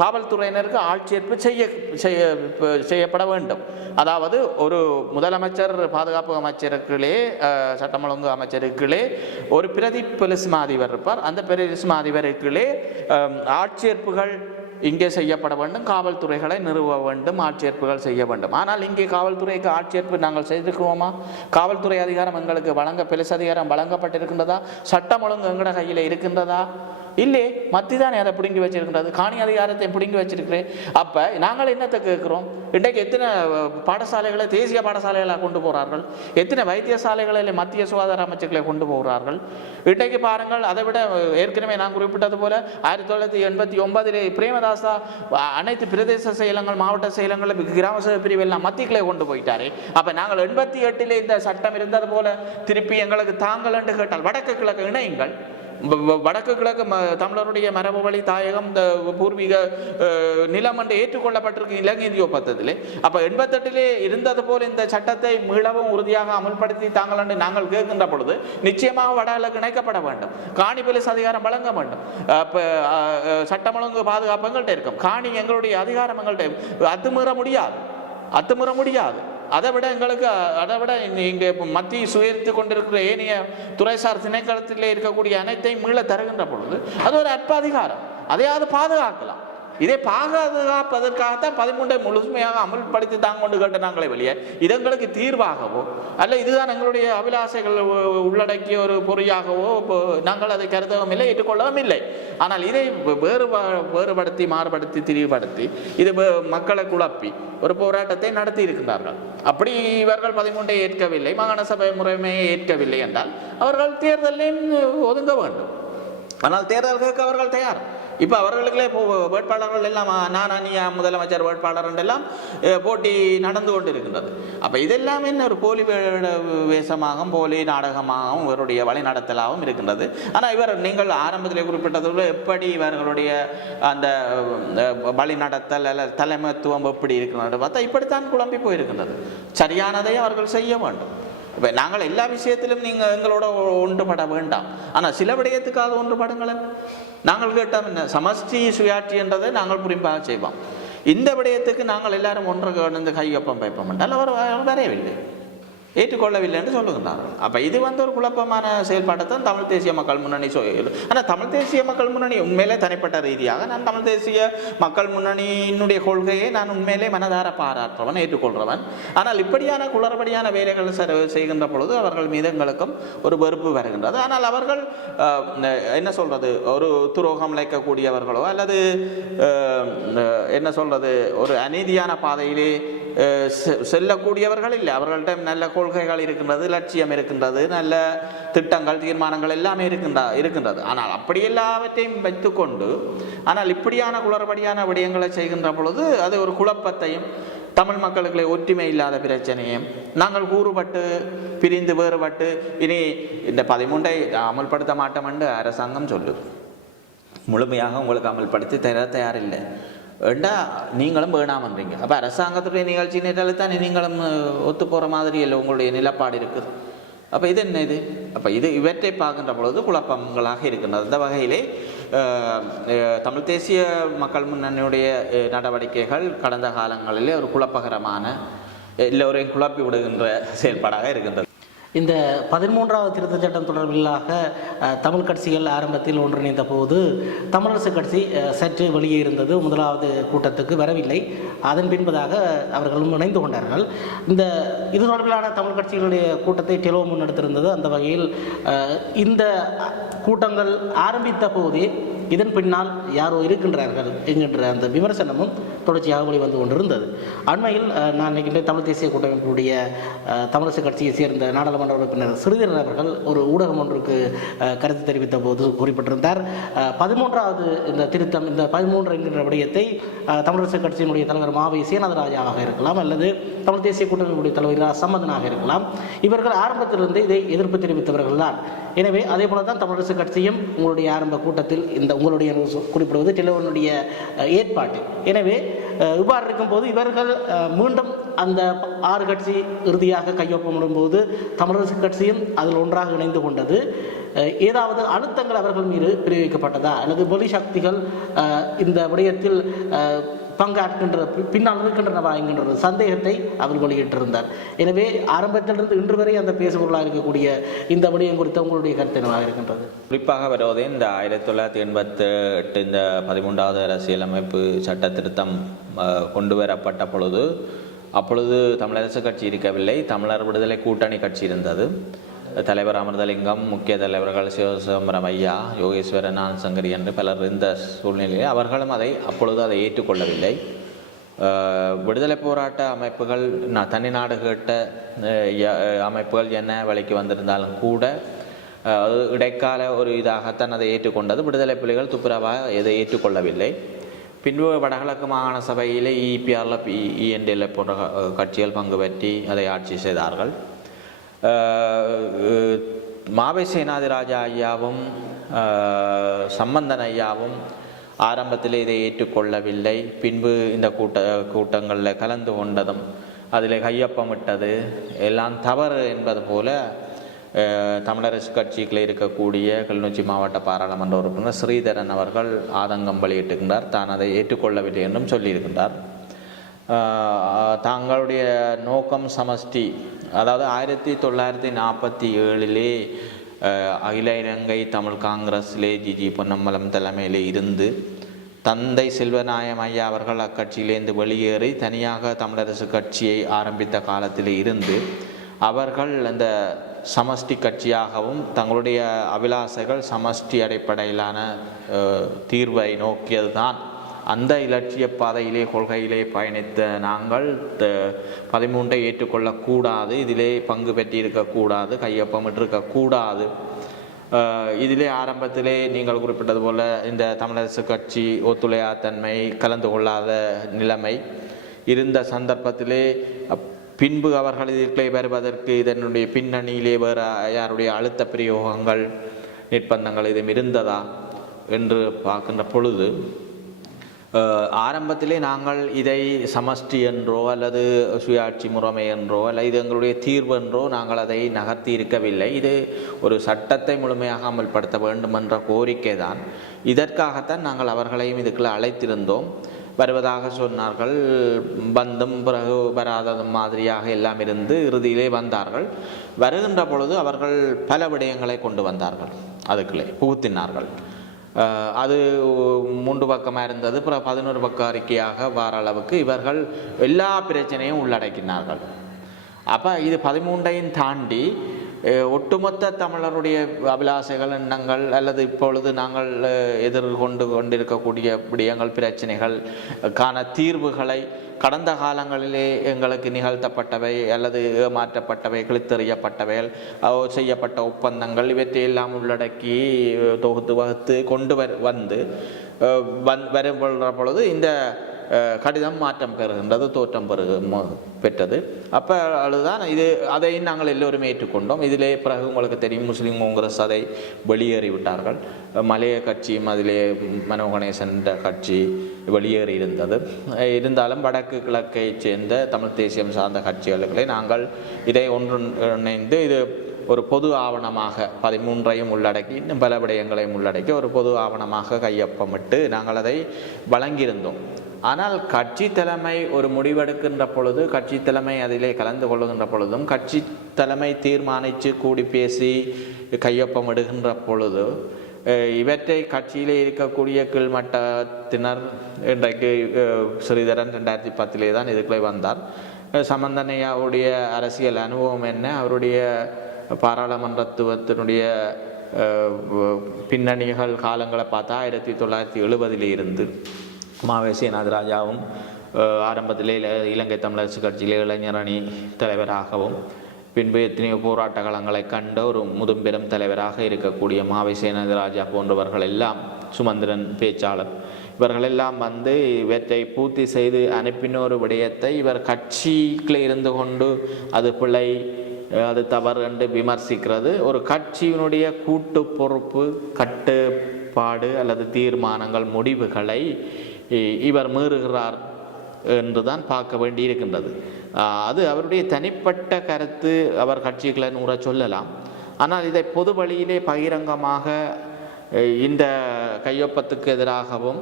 காவல்துறையினருக்கு ஆட்சேர்ப்பு செய்யப்பட வேண்டும். அதாவது ஒரு முதலமைச்சர், பாதுகாப்பு அமைச்சருக்குள்ளே, சட்டம் ஒழுங்கு அமைச்சருக்குள்ளே ஒரு பிரதி போலீஸ் மாதிபர் இருப்பார். அந்த போலீஸ் மாதிபருக்குள்ளே ஆட்சேர்ப்புகள் இங்கே செய்யப்பட வேண்டும், காவல்துறைகளை நிறுவ வேண்டும், ஆட்சேர்ப்புகள் செய்ய வேண்டும். ஆனால் இங்கே காவல்துறைக்கு ஆட்சேர்ப்பு நாங்கள் செய்திருக்கிறோமா? காவல்துறை அதிகாரம் எங்களுக்கு போலீஸ் அதிகாரம் வழங்கப்பட்டிருக்கின்றதா? சட்டம் ஒழுங்கு எங்கட கையில் இருக்கின்றதா? இல்லை, மத்தி தானே அதை பிடுங்கி வச்சிருக்கின்றது. காணி அதிகாரத்தை பிடுங்கி வச்சிருக்கிறேன். அப்போ நாங்கள் என்னத்தை கேட்குறோம்? இன்றைக்கு எத்தனை பாடசாலைகளை தேசிய பாடசாலைகளாக கொண்டு போகிறார்கள், எத்தனை வைத்தியசாலைகளில் மத்திய சுகாதார அமைச்சுக்களை கொண்டு போகிறார்கள். இன்றைக்கு பாருங்கள், அதை விட ஏற்கனவே நான் குறிப்பிட்டது போல 1989 பிரேமதாசா அனைத்து பிரதேச செயலங்கள், மாவட்ட செயலங்கள், கிராம சபை பிரிவு எல்லாம் மத்தியக்களை கொண்டு போயிட்டாரு. அப்போ நாங்கள் 88 இந்த சட்டம் இருந்தது போல திருப்பி எங்களுக்கு தாங்கள் என்று கேட்டால் வடக்கு கிழக்கு இணையுங்கள். வடக்கு கிழக்கு தமிழருடைய மரபு வழி தாயகம், பூர்வீக நிலம் என்று ஏற்றுக்கொள்ளப்பட்டிருக்கு இலங்கை இந்திய ஒப்பந்தத்திலே. அப்போ 88 இருந்தது போல இந்த சட்டத்தை மீளவும் உறுதியாக அமல்படுத்தி தாங்கள் என்று நாங்கள் கேட்கின்ற பொழுது நிச்சயமாக வடகிழக்கு இணைக்கப்பட வேண்டும். காணி போலீஸ் அதிகாரம் வழங்க வேண்டும். அப்போ சட்டம் ஒழுங்கு பாதுகாப்பு எங்கள்கிட்ட இருக்கும். காணி எங்களுடைய அதிகாரம் எங்கள்கிட்ட அத்துமுற முடியாது. அதை விட இங்கே மத்திய சுயரித்து கொண்டிருக்கிற ஏனைய துறைசார் திணைக்களத்திலே இருக்கக்கூடிய அனைத்தையும் மீள தருகின்ற பொழுது அது ஒரு அற்ப அதிகாரம். அதையாவது பாதுகாக்கலாம். இதை பாதுகாப்பதற்காகத்தான் 13 முழுமையாக அமல்படுத்தி தாங்க கொண்டு கேட்ட நாங்களே வெளியே இதங்களுக்கு தீர்வாகவோ அல்ல இதுதான் எங்களுடைய அபிலாசைகள் உள்ளடக்கிய ஒரு பொறியாகவோ நாங்கள் அதை கருதவும் இல்லை, ஏற்றுக்கொள்ளவும் இல்லை. ஆனால் இதை வேறுபடுத்தி மாறுபடுத்தி திரிவுபடுத்தி இது மக்களை குழப்பி ஒரு போராட்டத்தை நடத்தி இருக்கின்றார்கள். அப்படி இவர்கள் 13 ஏற்கவில்லை, மாகாண சபை முறைமையை ஏற்கவில்லை என்றால் அவர்கள் தேர்தலில் ஒதுங்க வேண்டும். ஆனால் தேர்தல்களுக்கு அவர்கள் தயார். இப்போ அவர்களுக்குள்ளே வேட்பாளர்கள் எல்லாம் நான் அணியா முதலமைச்சர் வேட்பாளர் என்றெல்லாம் போட்டி நடந்து கொண்டு இருக்கின்றது. அப்போ இதெல்லாம் என்ன ஒரு போலி வேஷமாகவும் போலி நாடகமாகவும் இவருடைய வழிநடத்தலாகவும் இருக்கின்றது. ஆனால் இவர் நீங்கள் ஆரம்பத்தில் குறிப்பிட்டதோடு எப்படி இவர்களுடைய அந்த வழிநடத்தல் அல்ல தலைமைத்துவம் எப்படி இருக்கின்றது பார்த்தா இப்படித்தான் குழம்பி போயிருக்கின்றது. சரியானதை அவர்கள் செய்ய வேண்டும். இப்போ நாங்கள் எல்லா விஷயத்திலும் நீங்கள் எங்களோட ஒன்றுபட வேண்டாம், ஆனால் சில விடயத்துக்காக ஒன்றுபடுங்களேன். நாங்கள் கேட்டோம் என்ன சமஷ்டி சுயாட்சி என்றதை நாங்கள் புரிம்பாக செய்வோம். இந்த விடயத்துக்கு நாங்கள் எல்லாரும் ஒன்று இந்த கையொப்பம் வைப்போம் என்றால் அவர் வரையவில்லை, ஏற்றுக்கொள்ளவில்லை என்று சொல்லுகின்றார்கள். அப்போ இது ஒரு குழப்பமான செயல்பாட்டை தான் தமிழ் தேசிய மக்கள் முன்னணி ஆனால் தமிழ் தேசிய மக்கள் முன்னணி உண்மையிலே தனிப்பட்ட ரீதியாக நான் தமிழ் தேசிய மக்கள் முன்னணியினுடைய கொள்கையை நான் உண்மையிலே மனதார பாராட்டுறவன், ஏற்றுக்கொள்கிறவன். ஆனால் இப்படியான குளறுபடியான வேலைகள் செய்கின்ற பொழுது அவர்கள் மீது எங்களுக்கும் ஒரு வெறுப்பு வருகின்றது. ஆனால் அவர்கள் என்ன சொல்றது, ஒரு துரோகம் இழைக்கக்கூடியவர்களோ அல்லது என்ன சொல்றது ஒரு அநீதியான பாதையிலே செல்லக்கூடியவர்கள் இல்லை. அவர்கள்ட்ட நல்ல கொள்கைகள் இருக்கின்றது, லட்சியம் இருக்கின்றது, நல்ல திட்டங்கள் தீர்மானங்கள் எல்லாமே இருக்கின்றது. ஆனால் அப்படி எல்லாவற்றையும் வைத்துக்கொண்டு ஆனால் இப்படியான குளறுபடியான விடயங்களை செய்கின்ற பொழுது அது ஒரு குழப்பத்தையும் தமிழ் மக்களுக்கு ஒற்றுமை இல்லாத பிரச்சனையும் நாங்கள் கூறுபட்டு பிரிந்து வேறுபட்டு இனி இந்த 13 அமல்படுத்த மாட்டோம் என்று அரசாங்கம் சொல்லுது. முழுமையாக உங்களுக்கு அமல்படுத்தி தர தயாரில்லை ஏண்டா நீங்களும் வேணாமன்றீங்க. அப்போ அரசாங்கத்துடைய நிகழ்ச்சி நேரத்தில் தான் நீங்களும் ஒத்து போகிற மாதிரி இல்லை உங்களுடைய நிலப்பாடு இருக்குது. அப்போ இது என்ன இது? அப்போ இவற்றை பார்க்கின்ற பொழுது குழப்பங்களாக இருக்கின்றது. அந்த வகையிலே தமிழ் தேசிய மக்கள் முன்னணியுடைய நடவடிக்கைகள் கடந்த காலங்களிலே ஒரு குழப்பகரமான எல்லோரையும் குழப்பி விடுகின்ற செயல்பாடாக இருக்கின்றது. இந்த 13வது திருத்தச் சட்டம் தொடர்பிலாக தமிழ் கட்சிகள் ஆரம்பத்தில் ஒன்றிணைந்த போது தமிழரசு கட்சி சற்று வெளியே இருந்தது, முதலாவது கூட்டத்துக்கு வரவில்லை. அதன் பின்பதாக அவர்களும் இணைந்து கொண்டார்கள். இது தொடர்பிலான தமிழ் கட்சிகளுடைய கூட்டத்தை டெலோ முன்னெடுத்திருந்தது. அந்த வகையில் இந்த கூட்டங்கள் ஆரம்பித்த போதே இதன் பின்னால் யாரோ இருக்கின்றார்கள் என்கின்ற அந்த விமர்சனமும் தொடர்ச்சியாக வெளிவந்து கொண்டிருந்தது. அண்மையில் நான் நினைக்கின்ற தமிழ் தேசிய கூட்டமைப்புடைய தமிழரசு கட்சியை சேர்ந்த நாடாளுமன்ற உறுப்பினர் ஸ்ரீதரன் அவர்கள் ஒரு ஊடகம் ஒன்றுக்கு கருத்து தெரிவித்த போது குறிப்பிட்டிருந்தார், 13வது இந்த திருத்தம், இந்த 13 என்கின்ற விடயத்தை தமிழரசு கட்சியினுடைய தலைவர் மாவை சேனாதராஜாவாக இருக்கலாம் அல்லது தமிழ் தேசிய கூட்டமைப்புடைய தலைவர் சம்மதனாக இருக்கலாம், இவர்கள் ஆரம்பத்திலிருந்து இதை எதிர்ப்பு தெரிவித்தவர்கள் தான். எனவே அதே போல தான் தமிழரசு கட்சியும் உங்களுடைய ஆரம்ப கூட்டத்தில் இந்த உங்களுடைய குறிப்பிடுவது டெலோனுடைய ஏற்பாட்டு. எனவே இவ்வாறு இருக்கும்போது இவர்கள் மீண்டும் அந்த 6 கட்சி இறுதியாக கையொப்பமிடும்போது தமிழரசு கட்சியும் அதில் ஒன்றாக இணைந்து கொண்டது. ஏதாவது அழுத்தங்கள் அவர்கள் மீது பிரயோகிக்கப்பட்டதா அல்லது வெளி சக்திகள் இந்த விடயத்தில் பங்காற்றுகின்ற பின்னால் இருக்கின்றனவா என்கின்ற ஒரு சந்தேகத்தை அவர் வெளியிட்டிருந்தார். எனவே ஆரம்பத்திலிருந்து இன்று வரை அந்த பேசுபொருளாக இருக்கக்கூடிய இந்த விடயம் குறித்த உங்களுடைய கருத்து என்னவாக இருக்கின்றது? குறிப்பாக வருவது இந்த 1988 இந்த 13வது அரசியலமைப்பு சட்ட திருத்தம் கொண்டு வரப்பட்ட பொழுது அப்பொழுது தமிழரசு கட்சி இருக்கவில்லை, தமிழர் விடுதலை கூட்டணி கட்சி இருந்தது. தலைவர் அமிர்தலிங்கம், முக்கிய தலைவர்கள் சிவசிதம்பரம் ஐயா, யோகேஸ்வரன், சங்கரி என்று பலர் இருந்த சூழ்நிலையில் அவர்களும் அப்பொழுது அதை ஏற்றுக்கொள்ளவில்லை. விடுதலை போராட்ட அமைப்புகள் தனிநாடு கேட்ட அமைப்புகள் என்ன வழிக்கு வந்திருந்தாலும் கூட அது இடைக்கால ஒரு இதாகத்தான் அதை ஏற்றுக்கொண்டது. விடுதலை புலிகள் துப்புரவாக இதை ஏற்றுக்கொள்ளவில்லை. பின்பு வடகிழக்கு மாகாண சபையிலே இபிஆர்எல், இஎன்டிஎல் போன்ற கட்சிகள் பங்கு பெற்றி அதை ஆட்சி செய்தார்கள். மாவை சேனாதிராஜா ஐயாவும் சம்பந்தன் ஐயாவும் ஆரம்பத்தில் இதை ஏற்றுக்கொள்ளவில்லை. பின்பு இந்த கூட்டங்களில் கலந்து கொண்டதும் அதில் கையொப்பமிட்டது எல்லாம் தவறு என்பது போல தமிழரசு கட்சிகளில் இருக்கக்கூடிய கிளிநொச்சி மாவட்ட பாராளுமன்ற உறுப்பினர் ஸ்ரீதரன் அவர்கள் ஆதங்கம் வெளியிட்டிருக்கின்றார். தான் அதை ஏற்றுக்கொள்ளவில்லை என்றும் சொல்லியிருக்கின்றார். தாங்களுடைய நோக்கம் சமஷ்டி, அதாவது 1947 அகில இலங்கை தமிழ் காங்கிரஸிலே ஜிஜி பொன்னம்பலம் தலைமையிலே இருந்து தந்தை செல்வநாயம் ஐயா அவர்கள் அக்கட்சியிலேருந்து வெளியேறி தனியாக தமிழரசு கட்சியை ஆரம்பித்த காலத்திலே இருந்து அவர்கள் அந்த சமஷ்டி கட்சியாகவும் தங்களுடைய அபிலாசைகள் சமஷ்டி அடிப்படையிலான தீர்வை நோக்கியது தான். அந்த இலட்சிய பாதையிலே கொள்கையிலே பயணித்த நாங்கள் 13 ஏற்றுக்கொள்ளக்கூடாது, இதிலே பங்கு பெற்றிருக்கக்கூடாது, கையொப்பமிட்டிருக்கக்கூடாது. இதிலே ஆரம்பத்திலே நீங்கள் குறிப்பிட்டது போல இந்த தமிழரசு கட்சி ஒத்துழையாத்தன்மை, கலந்து கொள்ளாத நிலைமை இருந்த சந்தர்ப்பத்திலே பின்பு அவர்கள் இதற்குள்ளே வருவதற்கு இதனுடைய பின்னணியிலே வேறு யாருடைய அழுத்த பிரயோகங்கள், நிர்பந்தங்கள் இதுவும் இருந்ததா என்று பார்க்கின்ற பொழுது ஆரம்பத்திலே நாங்கள் இதை சமஷ்டி என்றோ அல்லது சுயாட்சி முறைமை என்றோ அல்லது இது எங்களுடைய தீர்வு என்றோ நாங்கள் அதை நகர்த்தி இருக்கவில்லை. இது ஒரு சட்டத்தை முழுமையாக அமல்படுத்த வேண்டும் என்ற கோரிக்கை தான். இதற்காகத்தான் நாங்கள் அவர்களையும் இதுக்குள்ள அழைத்திருந்தோம். வருவதாக சொன்னார்கள், வந்தும் பிறகு வராதது மாதிரியாக எல்லாம் இருந்து இறுதியிலே வந்தார்கள். வருகின்ற பொழுது அவர்கள் பல விடயங்களை கொண்டு வந்தார்கள், அதுக்குள்ளே புகுத்தினார்கள். அது 3 பக்கமாக இருந்தது. அப்புறம் 11 பக்க அறிக்கையாக வார அளவுக்கு இவர்கள் எல்லா பிரச்சனையும் உள்ளடக்கினார்கள். அப்போ இது 13ஐயும் தாண்டி ஒட்டுமொத்த தமிழருடைய அபிலாசைகள், எண்ணங்கள் அல்லது இப்பொழுது நாங்கள் கொண்டிருக்கக்கூடிய விடயங்கள், பிரச்சனைகள் காண தீர்வுகளை கடந்த காலங்களிலே எங்களுக்கு நிகழ்த்தப்பட்டவை அல்லது ஏமாற்றப்பட்டவை, கிழித்தெறியப்பட்டவைகள், செய்யப்பட்ட ஒப்பந்தங்கள் இவற்றையெல்லாம் உள்ளடக்கி தொகுத்து வகுத்து கொண்டு வந்து வருகின்ற பொழுது இந்த கடிதம் மாற்றம் பெறுகின்றது, தோற்றம் பெற்றது. அப்போ அதுதான் இது, அதை நாங்கள் எல்லோருமே ஏற்றுக்கொண்டோம். இதிலே பிறகு உங்களுக்கு தெரியும், முஸ்லீம் காங்கிரஸ் அதை வெளியேறிவிட்டார்கள். மலைய கட்சியும் அதிலே மனோ கணேசன் கட்சி வெளியேறி இருந்தது. இருந்தாலும் வடக்கு கிழக்கை சேர்ந்த தமிழ் தேசியம் சார்ந்த கட்சிகளை நாங்கள் இதை ஒன்றிணைந்து இது ஒரு பொது ஆவணமாக 13ஐயும் உள்ளடக்கி இன்னும் பல விடயங்களையும் உள்ளடக்கி ஒரு பொது ஆவணமாக கையொப்பமிட்டு நாங்கள் அதை வழங்கியிருந்தோம். ஆனால் கட்சி தலைமை ஒரு முடிவெடுக்கின்ற பொழுது, கட்சி தலைமை அதிலே கலந்து கொள்ளுகின்ற பொழுதும், கட்சி தலைமை தீர்மானித்து கூடி பேசி கையொப்பமிடுகின்ற பொழுது இவற்றை கட்சியிலே இருக்கக்கூடிய கீழ்மட்டத்தினர், இன்றைக்கு ஸ்ரீதரன் 2010 தான் இதுக்குள்ளே வந்தார். சம்பந்தனையாவுடைய அரசியல் அனுபவம் என்ன, அவருடைய பாராளுமன்றத்துவத்தினுடைய பின்னணிகள் காலங்களை பார்த்தா 1970 இருந்து மாவே நாகராஜாவும் ஆரம்பத்திலே இலங்கை தமிழரசு கட்சியிலே இளைஞரணி தலைவராகவும் பின்பு எத்தனையோ போராட்ட களங்களை கண்ட ஒரு முதும்பெரும் தலைவராக இருக்கக்கூடிய மாவை சேனராஜா போன்றவர்கள் எல்லாம், சுமந்திரன் பேச்சாளர், இவர்களெல்லாம் வந்து இவற்றை பூர்த்தி செய்து அனுப்பின ஒரு விடயத்தை இவர் கட்சிக்குள்ளே இருந்து கொண்டு அது பிழை, அது தவறு என்று விமர்சிக்கிறது ஒரு கட்சியினுடைய கூட்டு பொறுப்பு, கட்டுப்பாடு அல்லது தீர்மானங்கள், முடிவுகளை இவர் மீறுகிறார் என்றுதான் பார்க்க வேண்டி இருக்கின்றது. அது அவருடைய தனிப்பட்ட கருத்து, அவர் கட்சிகளை நூற சொல்லலாம். ஆனால் இதை பொது வழியிலே பகிரங்கமாக இந்த கையொப்பத்துக்கு எதிராகவும்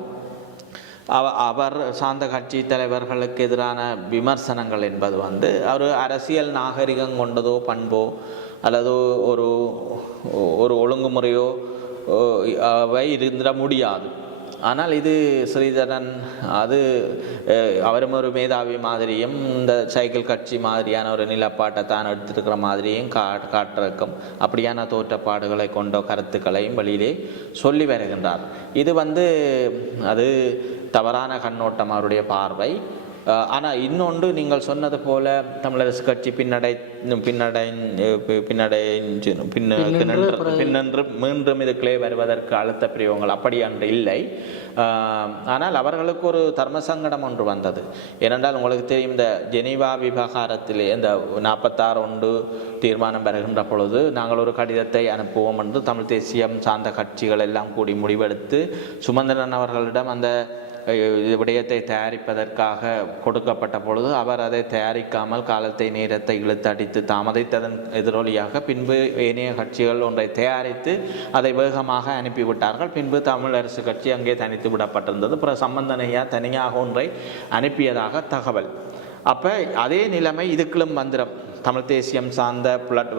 அவர் சார்ந்த கட்சி தலைவர்களுக்கு எதிரான விமர்சனங்கள் என்பது வந்து ஒரு அரசியல் நாகரிகம் கொண்டதோ பண்போ அல்லது ஒரு ஒரு ஒழுங்குமுறையோ அவை இருந்திட முடியாது. ஆனால் இது ஸ்ரீதரன், அது அவரும் ஒரு மேதாவி மாதிரியும் இந்த சைக்கிள் கட்சி மாதிரியான ஒரு நிலப்பாட்டை தான் எடுத்துருக்கிற மாதிரியும் காட்டிருக்கும். அப்படியான தோற்றப்பாடுகளை கொண்ட கருத்துக்களையும் வெளியிலே சொல்லி வருகின்றார். இது வந்து அது தவறான கண்ணோட்டம், அவருடைய பார்வை. ஆனால் இன்னொன்று, நீங்கள் சொன்னது போல தமிழரசு கட்சி பின்னென்று மீண்டும் இதுக்குள்ளே வருவதற்கு அழுத்த பிரிவுகள் அப்படி அன்று இல்லை. ஆனால் அவர்களுக்கு ஒரு தர்ம சங்கடம் ஒன்று வந்தது. ஏனென்றால் உங்களுக்கு தெரியும், இந்த ஜெனீவா விவகாரத்திலே இந்த 46 தீர்மானம் வருகின்ற பொழுது நாங்கள் ஒரு கடிதத்தை அனுப்புவோம் என்று தமிழ் தேசியம் சார்ந்த கட்சிகள் எல்லாம் கூடி முடிவெடுத்து சுமந்திரன் அவர்களிடம் அந்த விடயத்தை தயாரிப்பதற்காக கொடுக்கப்பட்ட பொழுது அவர் அதை தயாரிக்காமல் காலத்தை நேரத்தை இழுத்தடித்து தாமதித்ததன் எதிரொலியாக பின்பு ஏனைய கட்சிகள் ஒன்றை தயாரித்து அதை வேகமாக அனுப்பிவிட்டார்கள். பின்பு தமிழரசு கட்சி அங்கே தனித்து விடப்பட்டிருந்தது. அப்புறம் சம்பந்தனையா தனியாக ஒன்றை அனுப்பியதாக தகவல். அப்போ அதே நிலைமை இதுக்குள்ளும் வந்துடும். தமிழ் தேசியம் சார்ந்த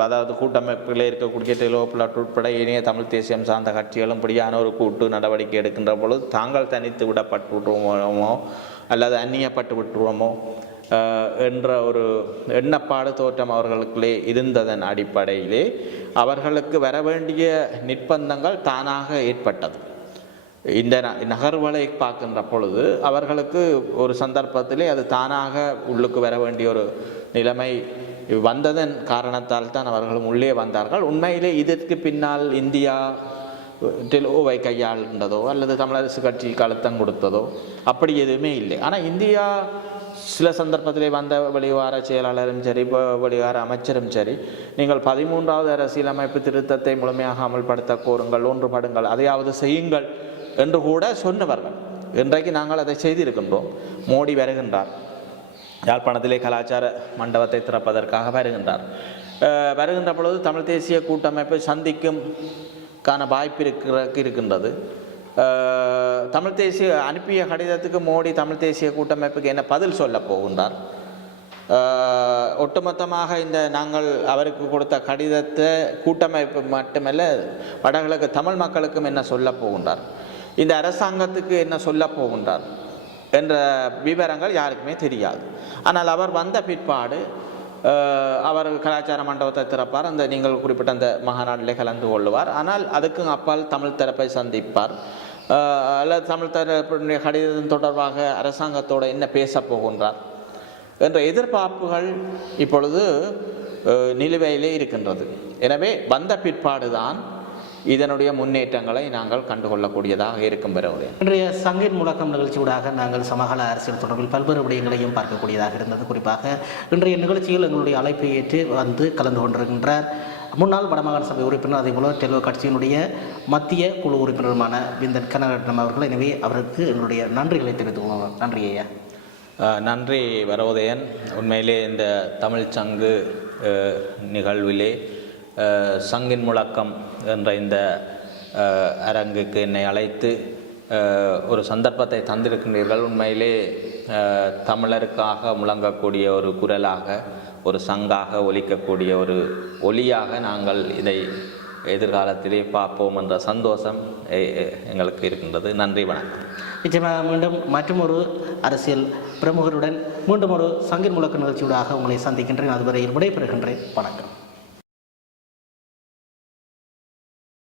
அதாவது கூட்டமைப்பில் இருக்கக்கூடிய டெலோ புலட் உட்பட இணைய தமிழ் தேசியம் சார்ந்த கட்சிகளும் இப்படியான ஒரு கூட்டு நடவடிக்கை எடுக்கின்ற பொழுது தாங்கள் தனித்து விடப்பட்டு விட்டுருவோமோ அல்லது அந்நியப்பட்டு விட்டுருவோமோ என்ற ஒரு எண்ணப்பாடு தோற்றம் அவர்களுக்குள்ளே இருந்ததன் அடிப்படையிலே அவர்களுக்கு வர வேண்டிய நிர்பந்தங்கள் தானாக ஏற்பட்டது. இந்த நகர்வுகளை பார்க்கின்ற பொழுது அவர்களுக்கு ஒரு சந்தர்ப்பத்திலே அது தானாக உள்ளுக்கு வர வேண்டிய ஒரு நிலைமை வந்ததன் காரணத்தால் தான் அவர்களும் உள்ளே வந்தார்கள். உண்மையிலே இதற்கு பின்னால் இந்தியா டெலோவை கையாளுகின்றதோ அல்லது தமிழரசு கட்சி அழுத்தம் கொடுத்ததோ அப்படி எதுவுமே இல்லை. ஆனால் இந்தியா சில சந்தர்ப்பத்திலே வந்த வெளிவார செயலாளரும் சரி, வெளிவார அமைச்சரும் சரி, நீங்கள் 13வது அரசியலமைப்பு திருத்தத்தை முழுமையாக அமல்படுத்த கோருங்கள், ஒன்றுபடுங்கள், அதையாவது செய்யுங்கள் என்று கூட சொன்னவர்கள். இன்றைக்கு நாங்கள் அதை செய்திருக்கின்றோம். மோடி வருகின்றார், யாழ்ப்பாணத்திலே கலாச்சார மண்டபத்தை திறப்பதற்காக வருகின்ற பொழுது தமிழ் தேசிய கூட்டமைப்பை சந்திக்கும் வாய்ப்பு இருக்கின்றது. தமிழ் தேசிய அனுப்பிய கடிதத்துக்கு மோடி தமிழ் தேசிய கூட்டமைப்புக்கு என்ன பதில் சொல்ல போகின்றார்? ஒட்டுமொத்தமாக இந்த நாங்கள் அவருக்கு கொடுத்த கடிதத்தை கூட்டமைப்பு மட்டுமல்ல வடகிழக்கு தமிழ் மக்களுக்கும் என்ன சொல்ல போகின்றார், இந்த அரசாங்கத்துக்கு என்ன சொல்ல போகின்றார் என்ற விவரங்கள் யாருக்குமே தெரியாது. ஆனால் அவர் வந்த பிற்பாடு அவர் கலாச்சார மண்டபத்தை திறப்பார், அந்த நீங்கள் குறிப்பிட்ட அந்த மகாநாட்டிலே கலந்து கொள்ளுவார். ஆனால் அதுக்கு அப்பால் தமிழ் தரப்பை சந்திப்பார், அல்லது தமிழ் தரப்புடைய கடிதம் தொடர்பாக அரசாங்கத்தோடு என்ன பேச போகின்றார் என்ற எதிர்பார்ப்புகள் இப்பொழுது நிலுவையிலே இருக்கின்றது. எனவே வந்த பிற்பாடுதான் இதனுடைய முன்னேற்றங்களை நாங்கள் கண்டுகொள்ளக்கூடியதாக இருக்கும் பெறுவதே. இன்றைய சங்கின் முழக்கம் நிகழ்ச்சியூடாக நாங்கள் சமகால அரசியல் தொடர்பில் பல்வேறு விடயங்களையும் பார்க்கக்கூடியதாக இருந்தது. குறிப்பாக இன்றைய நிகழ்ச்சியில் எங்களுடைய அழைப்பை ஏற்று வந்து கலந்து கொண்டிருக்கின்றார் முன்னாள் வடமாகாண சபை உறுப்பினர், அதேபோல டெல்வோ கட்சியினுடைய மத்திய குழு உறுப்பினருமான விந்தன் கனகரட்னம் அவர்கள். எனவே அவருக்கு எங்களுடைய நன்றிகளை தெரிவித்துக் கொள்வோம். நன்றி ஐயா. நன்றி வரவுதயன். உண்மையிலே இந்த தமிழ் சங்கு நிகழ்விலே சங்கின் முழக்கம் என்ற இந்த அரங்குக்கு என்னை அழைத்து ஒரு சந்தர்ப்பத்தை தந்திருக்கின்றீர்கள். உண்மையிலே தமிழருக்காக முழங்கக்கூடிய ஒரு குரலாக, ஒரு சங்காக ஒலிக்கக்கூடிய ஒரு ஒலியாக நாங்கள் இதை எதிர்காலத்திலே பார்ப்போம் என்ற சந்தோஷம் எங்களுக்கு இருக்கின்றது. நன்றி, வணக்கம். நிச்சயமாக மீண்டும் மற்றும் ஒரு அரசியல் பிரமுகருடன் மீண்டும் ஒரு சங்கின் முழக்க நிகழ்ச்சியூடாக உங்களை சந்திக்கின்றேன். அதுவரையில் விடைபெறுகின்றேன். வணக்கம்.